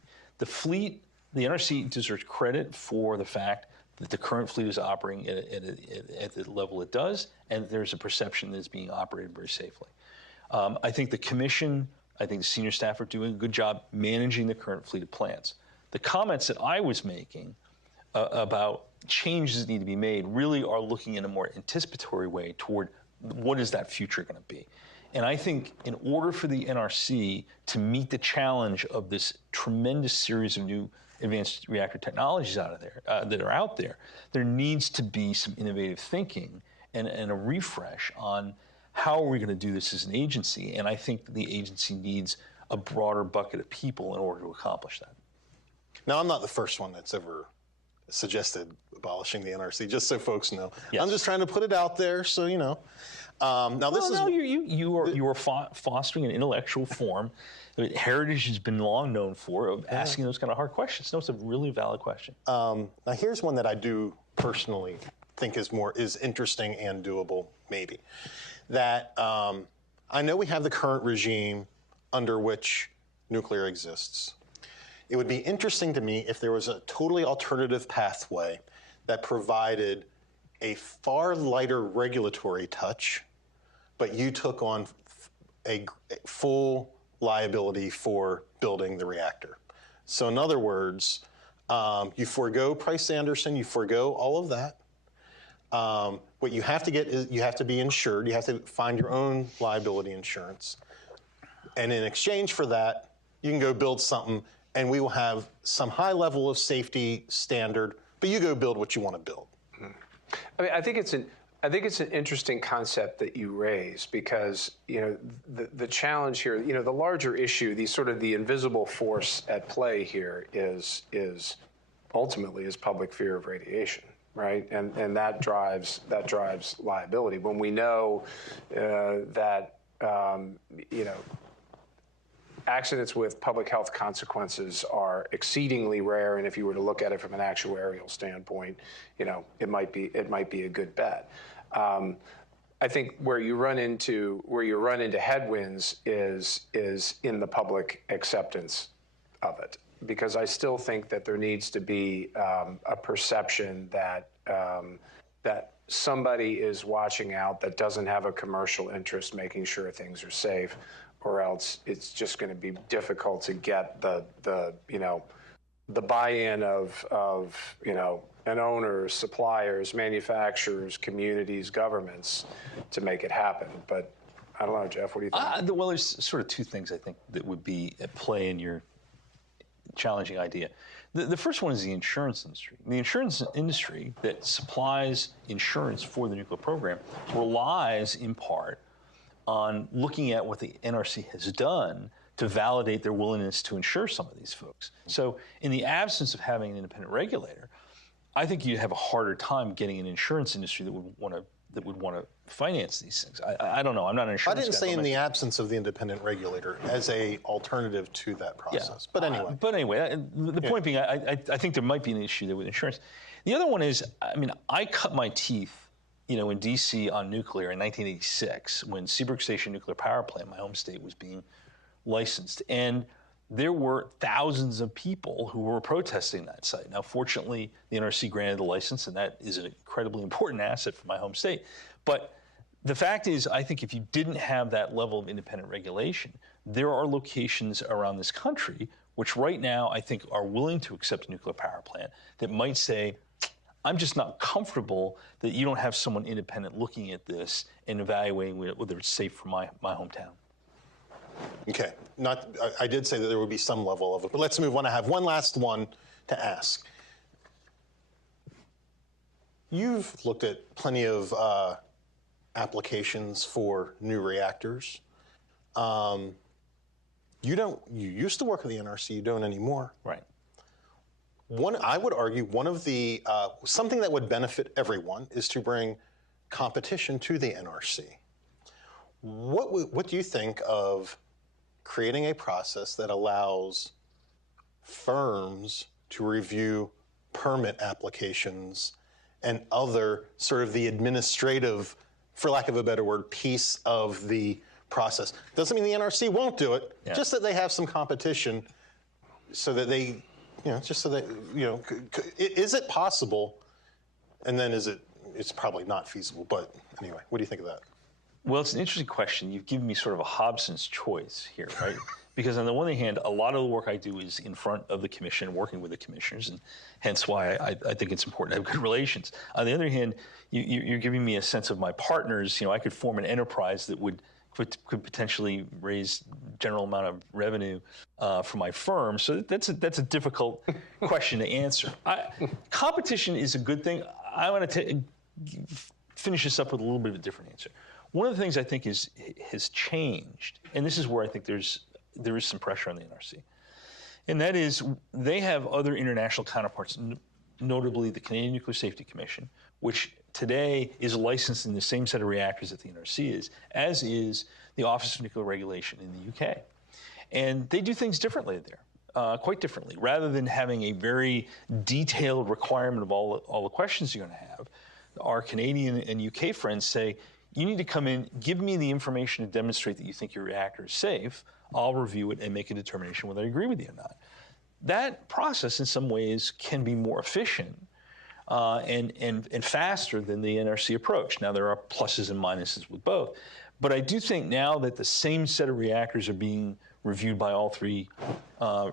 The NRC deserves credit for the fact that the current fleet is operating at the level it does, and there's a perception that it's being operated very safely. I think the commission, I think the senior staff are doing a good job managing the current fleet of plants. The comments that I was making about changes that need to be made really are looking in a more anticipatory way toward what is that future going to be. And I think in order for the NRC to meet the challenge of this tremendous series of new advanced reactor technologies that are out there, there needs to be some innovative thinking and a refresh on how are we going to do this as an agency. And I think the agency needs a broader bucket of people in order to accomplish that. Now, I'm not the first one that's ever suggested abolishing the NRC, just so folks know. Yes. I'm just trying to put it out there, so you know. Now this is you are fostering an intellectual form that Heritage has been long known for, of asking those kind of hard questions. No, it's a really valid question. now here's one that I do personally think is interesting and doable, maybe. That I know we have the current regime under which nuclear exists. It would be interesting to me if there was a totally alternative pathway that provided a far lighter regulatory touch, but you took on a full liability for building the reactor. So in other words, you forego Price-Anderson, you forego all of that. What you have to get is you have to be insured. You have to find your own liability insurance. And in exchange for that, you can go build something, and we will have some high level of safety standard, but you go build what you want to build. I mean, I think it's an interesting concept that you raise, because the challenge here, the larger issue, the invisible force at play here is ultimately public fear of radiation, right? And that drives liability. When we know that accidents with public health consequences are exceedingly rare, and if you were to look at it from an actuarial standpoint, it might be a good bet. I think where you run into headwinds is in the public acceptance of it, because I still think that there needs to be a perception that somebody is watching out that doesn't have a commercial interest making sure things are safe, or else it's just going to be difficult to get the buy-in of and owners, suppliers, manufacturers, communities, governments to make it happen. But I don't know, Jeff, what do you think? Well, there's sort of two things I think that would be at play in your challenging idea. The first one is the insurance industry. The insurance industry that supplies insurance for the nuclear program relies in part on looking at what the NRC has done to validate their willingness to insure some of these folks. So in the absence of having an independent regulator, I think you'd have a harder time getting an insurance industry that would want to finance these things. I don't know. I'm not an insurance guy. I didn't say in the absence of the independent regulator as a alternative to that process. Yeah. But anyway, the point being, I think there might be an issue there with insurance. The other one is, I cut my teeth, in D.C. on nuclear in 1986 when Seabrook Station Nuclear Power Plant, my home state, was being licensed. And there were thousands of people who were protesting that site. Now, fortunately, the NRC granted the license, and that is an incredibly important asset for my home state. But the fact is, I think if you didn't have that level of independent regulation, there are locations around this country which right now I think are willing to accept a nuclear power plant that might say, I'm just not comfortable that you don't have someone independent looking at this and evaluating whether it's safe for my hometown. Okay. I did say that there would be some level of it, but let's move on. I have one last one to ask. You've looked at plenty of applications for new reactors. You used to work at the NRC, you don't anymore. Right. I would argue one of the, something that would benefit everyone is to bring competition to the NRC. What do you think of creating a process that allows firms to review permit applications and other sort of the administrative, for lack of a better word, piece of the process? Doesn't mean the NRC won't do it, just that they have some competition so that they, just so that, is it possible? And then it's probably not feasible, but anyway, what do you think of that? Well, it's an interesting question. You've given me sort of a Hobson's choice here, right? Because on the one hand, a lot of the work I do is in front of the commission, working with the commissioners, and hence why I think it's important to have good relations. On the other hand, you're giving me a sense of my partners. I could form an enterprise that could potentially raise general amount of revenue for my firm. So that's a difficult question to answer. Competition is a good thing. I want to finish this up with a little bit of a different answer. One of the things I think has changed, and this is where I think there is some pressure on the NRC, and that is they have other international counterparts notably the Canadian Nuclear Safety Commission, which today is licensed in the same set of reactors that the NRC is, as is the Office of Nuclear Regulation in the UK. And they do things differently there, quite differently. Rather than having a very detailed requirement of all the questions you're going to have, our Canadian and UK friends say, you need to come in, give me the information to demonstrate that you think your reactor is safe. I'll review it and make a determination whether I agree with you or not. That process, in some ways, can be more efficient and faster than the NRC approach. Now, there are pluses and minuses with both. But I do think now that the same set of reactors are being reviewed by all three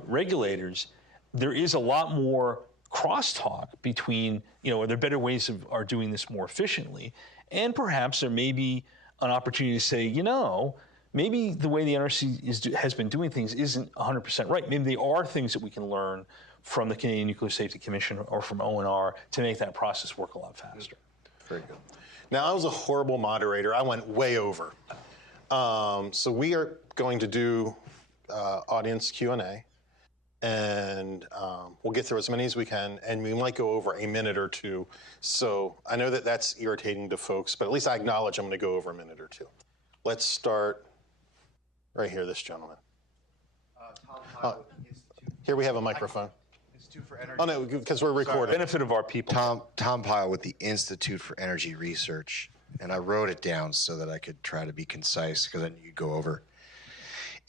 regulators, there is a lot more crosstalk between, are there better ways of doing this more efficiently? And perhaps there may be an opportunity to say, maybe the way the NRC has been doing things isn't 100% right. Maybe there are things that we can learn from the Canadian Nuclear Safety Commission or from ONR to make that process work a lot faster. Very good. Now, I was a horrible moderator. I went way over. So we are going to do audience Q&A, and we'll get through as many as we can, and we might go over a minute or two. So I know that that's irritating to folks, but at least I acknowledge I'm going to go over a minute or two. Let's start right here, this gentleman. Tom Pyle with the Institute. Here we have a microphone. Institute for Energy. Oh, no, because we're recording. Benefit of our people. Tom Pyle with the Institute for Energy Research, and I wrote it down so that I could try to be concise because I knew you'd go over.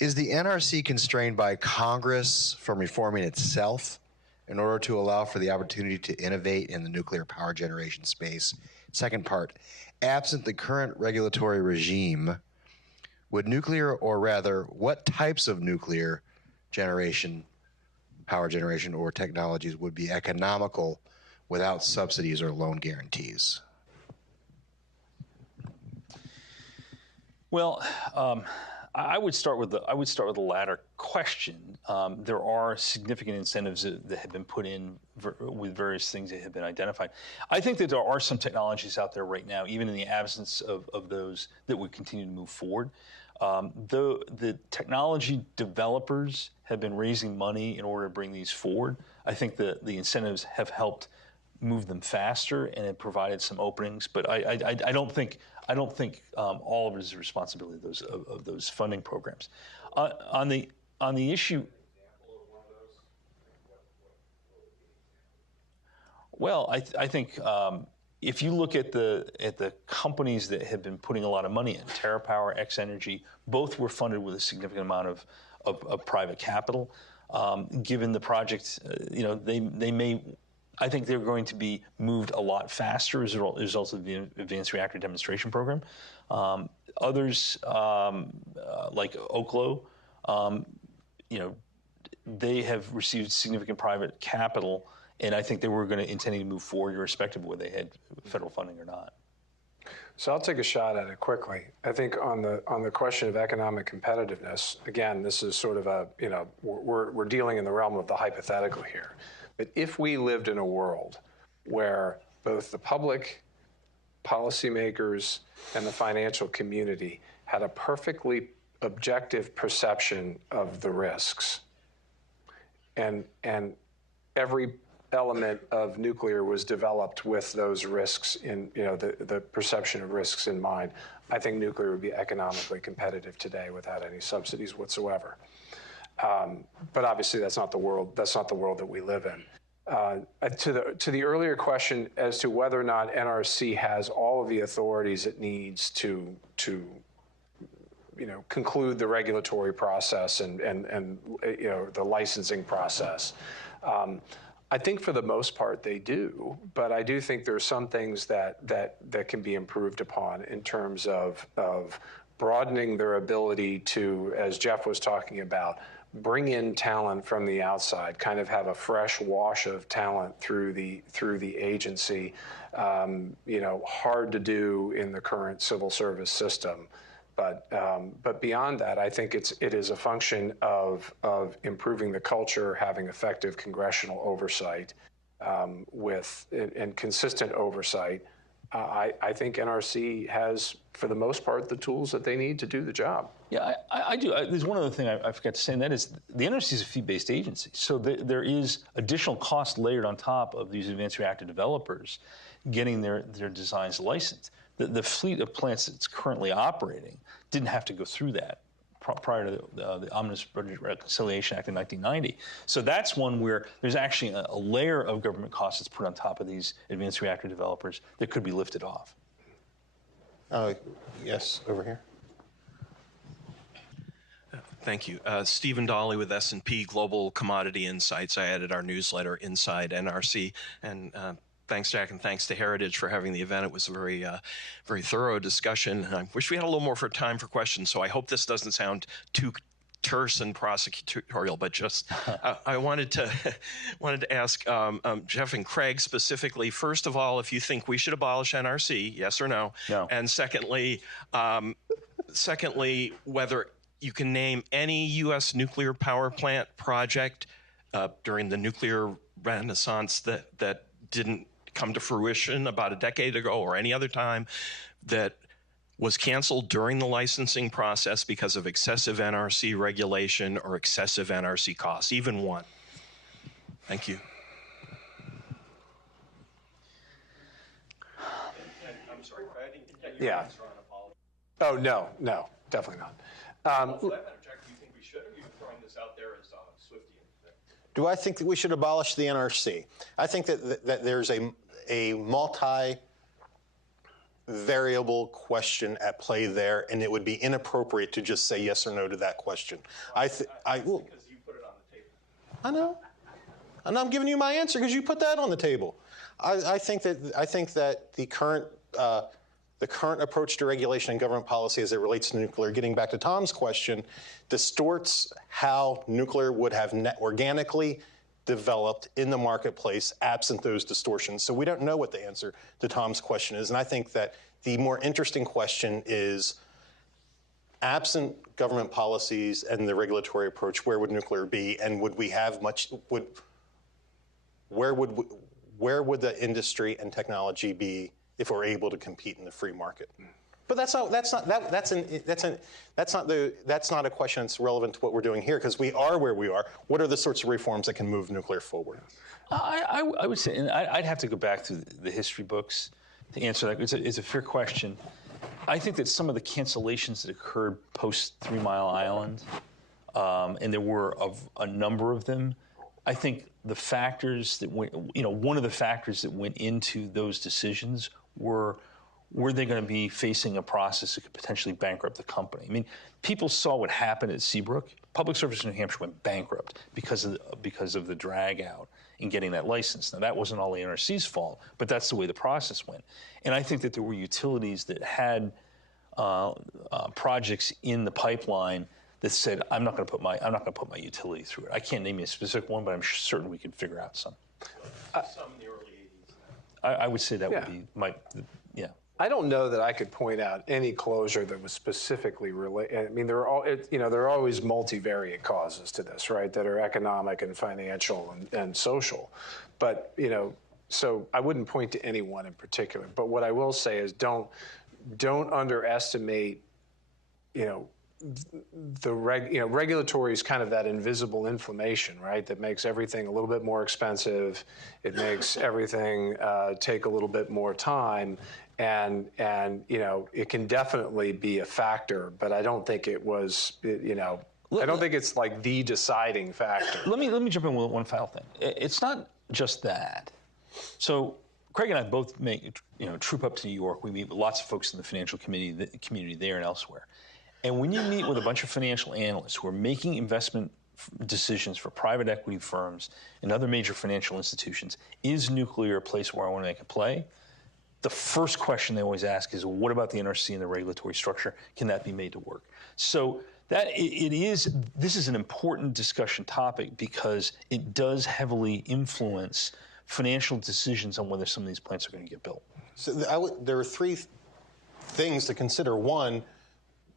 Is the NRC constrained by Congress from reforming itself in order to allow for the opportunity to innovate in the nuclear power generation space? Second part, absent the current regulatory regime, would nuclear, or rather, what types of nuclear generation, power generation, or technologies would be economical without subsidies or loan guarantees? Well, I would start with the latter question. There are significant incentives that have been put in with various things that have been identified. I think that there are some technologies out there right now, even in the absence of those, that would continue to move forward. The technology developers have been raising money in order to bring these forward. I think the incentives have helped move them faster and have provided some openings. But I don't think all of it is the responsibility of those funding programs. On the issue, well, I think if you look at the companies that have been putting a lot of money in, TerraPower, X Energy, both were funded with a significant amount of private capital. Given the project, they may. I think they're going to be moved a lot faster as a result of the Advanced Reactor Demonstration Program. Others, like Oklo, they have received significant private capital, and I think they were going to intend to move forward irrespective of whether they had federal funding or not. So I'll take a shot at it quickly. I think on the question of economic competitiveness, again, this is sort of we're dealing in the realm of the hypothetical here. But if we lived in a world where both the public, policymakers, and the financial community had a perfectly objective perception of the risks, and every element of nuclear was developed with those risks in, the perception of risks in mind, I think nuclear would be economically competitive today without any subsidies whatsoever. But obviously, that's not the world. That's not the world that we live in. To the earlier question as to whether or not NRC has all of the authorities it needs to conclude the regulatory process and the licensing process. I think for the most part they do, but I do think there are some things that can be improved upon in terms of broadening their ability to, as Jeff was talking about, bring in talent from the outside, kind of have a fresh wash of talent through the agency. Hard to do in the current civil service system. But beyond that, I think it is a function of improving the culture, having effective congressional oversight, and consistent oversight, I think NRC has, for the most part, the tools that they need to do the job. Yeah, I do. There's one other thing I forgot to say, and that is the NRC is a fee-based agency. So there is additional cost layered on top of these advanced reactor developers getting their designs licensed. The fleet of plants that's currently operating didn't have to go through that prior to the Omnibus Budget Reconciliation Act in 1990. So that's one where there's actually a layer of government costs that's put on top of these advanced reactor developers that could be lifted off. Yes, over here. Thank you. Stephen Dolly with S&P Global Commodity Insights. I edit our newsletter Inside NRC. And thanks, Jack, and thanks to Heritage for having the event. It was a very, very thorough discussion. And I wish we had a little more time for questions, so I hope this doesn't sound too terse and prosecutorial, but just I wanted to ask Jeff and Craig specifically, first of all, if you think we should abolish NRC, yes or no? No. And secondly, whether you can name any U.S. nuclear power plant project during the nuclear renaissance that didn't come to fruition about a decade ago or any other time that was canceled during the licensing process because of excessive NRC regulation or excessive NRC costs, even one. Thank you. I'm sorry, I didn't get your answer on apology. Oh, no, definitely not. For that matter, Jack, do you think we should, or are you throwing this out there as a Swiftian thing? Do I think that we should abolish the NRC? I think that there's a multi-variable question at play there, and it would be inappropriate to just say yes or no to that question. Because you put it on the table. I know. And I'm giving you my answer because you put that on the table. I think that the current approach to regulation and government policy as it relates to nuclear, getting back to Tom's question, distorts how nuclear would have organically developed in the marketplace absent those distortions. So we don't know what the answer to Tom's question is. And I think that the more interesting question is, absent government policies and the regulatory approach, where would nuclear be? And would we have where would the industry and technology be if we're able to compete in the free market? But that's not a question that's relevant to what we're doing here, because we are where we are. What are the sorts of reforms that can move nuclear forward? I would say, and I'd have to go back through the history books to answer that. It's a fair question. I think that some of the cancellations that occurred post 3 Mile Island, and there were a number of them, I think the factors that went, one of the factors that went into those decisions were they going to be facing a process that could potentially bankrupt the company? I mean, people saw what happened at Seabrook. Public Service in New Hampshire went bankrupt because of the drag out in getting that license. Now, that wasn't all the NRC's fault, but that's the way the process went. And I think that there were utilities that had projects in the pipeline that said, I'm not going to put my utility through it. I can't name you a specific one, but I'm certain we could figure out some. Some in the early 80s. I would say that would be yeah. I don't know that I could point out any closure that was specifically related. I mean, there are always multivariate causes to this, right? That are economic and financial and social. But so I wouldn't point to any one in particular. But what I will say is don't underestimate, the regulatory is kind of that invisible inflammation, right? That makes everything a little bit more expensive. It makes everything take a little bit more time. And it can definitely be a factor, but I don't think it was, I don't think it's like the deciding factor. Let me jump in with one final thing. It's not just that. So Craig and I both troop up to New York. We meet with lots of folks in the financial community there and elsewhere. And when you meet with a bunch of financial analysts who are making investment decisions for private equity firms and other major financial institutions, is nuclear a place where I want to make a play? The first question they always ask is, what about the NRC and the regulatory structure? Can that be made to work? So this is an important discussion topic because it does heavily influence financial decisions on whether some of these plants are going to get built. So there are three things to consider. One,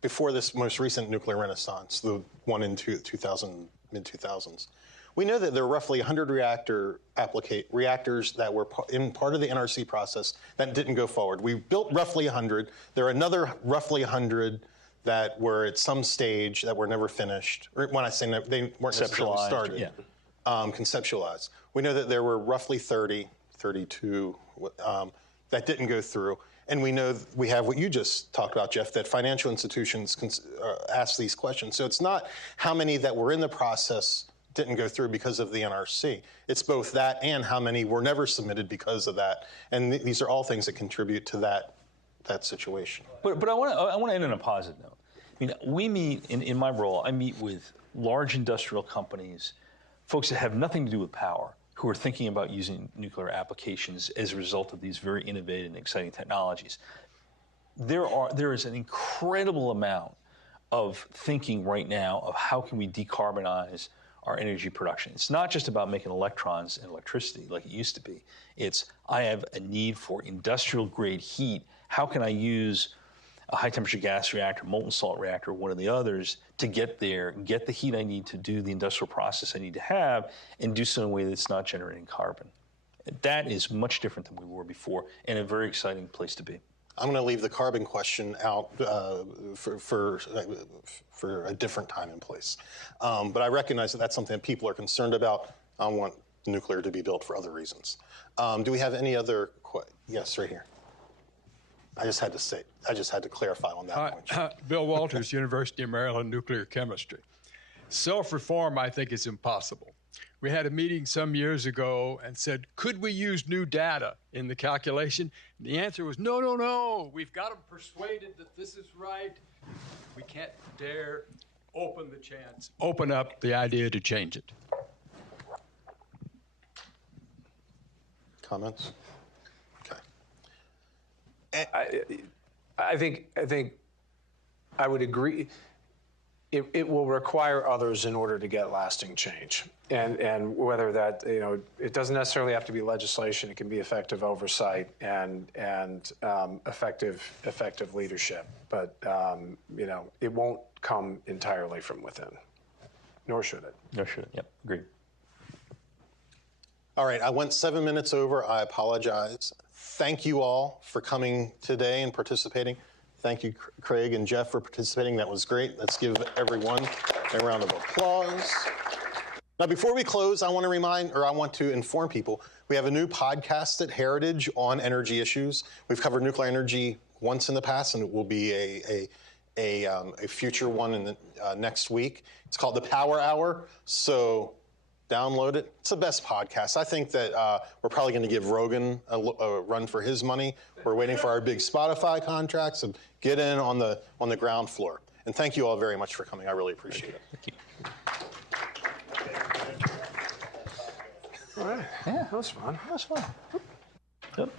before this most recent nuclear renaissance, the one in mid-2000s, We know that there are roughly 100 reactors that were in part of the NRC process that didn't go forward. We built roughly 100. There are another roughly 100 that were at some stage that were never finished. Or when I say never, they weren't necessarily started, conceptualized. We know that there were roughly 30, 32 that didn't go through. And we know we have what you just talked about, Jeff, that financial institutions ask these questions. So it's not how many that were in the process didn't go through because of the NRC. It's both that and how many were never submitted because of that. And these are all things that contribute to that situation. But I want to end on a positive note. I mean, we meet, in my role, I meet with large industrial companies, folks that have nothing to do with power, who are thinking about using nuclear applications as a result of these very innovative and exciting technologies. There is an incredible amount of thinking right now of how can we decarbonize our energy production. It's not just about making electrons and electricity like it used to be. It's, I have a need for industrial grade heat. How can I use a high temperature gas reactor, molten salt reactor, one of the others, to get there, get the heat I need to do the industrial process I need to have, and do so in a way that's not generating carbon. That is much different than we were before, and a very exciting place to be. I'm going to leave the carbon question out for a different time and place. But I recognize that that's something that people are concerned about. I want nuclear to be built for other reasons. Do we have any other yes, right here. I just had to clarify on that point. Bill Walters, University of Maryland, nuclear chemistry. Self-reform, I think, is impossible. We had a meeting some years ago and said, could we use new data in the calculation? And the answer was, no, no, no. We've got them persuaded that this is right. We can't dare open up the idea to change it. Comments? Okay. I think I would agree. It will require others in order to get lasting change, and whether that, it doesn't necessarily have to be legislation. It can be effective oversight and effective leadership. But it won't come entirely from within, nor should it. Nor should it. Yep, agreed. All right, I went 7 minutes over. I apologize. Thank you all for coming today and participating. Thank you, Craig and Jeff, for participating. That was great. Let's give everyone a round of applause. Now, before we close, I want to inform people, we have a new podcast at Heritage on energy issues. We've covered nuclear energy once in the past, and it will be a future one in the next week. It's called The Power Hour, so download it. It's the best podcast. I think that we're probably going to give Rogan a run for his money. We're waiting for our big Spotify contracts and get in on the ground floor. And thank you all very much for coming. I really appreciate it. Thank you. All right. Yeah, that was fun. Yep.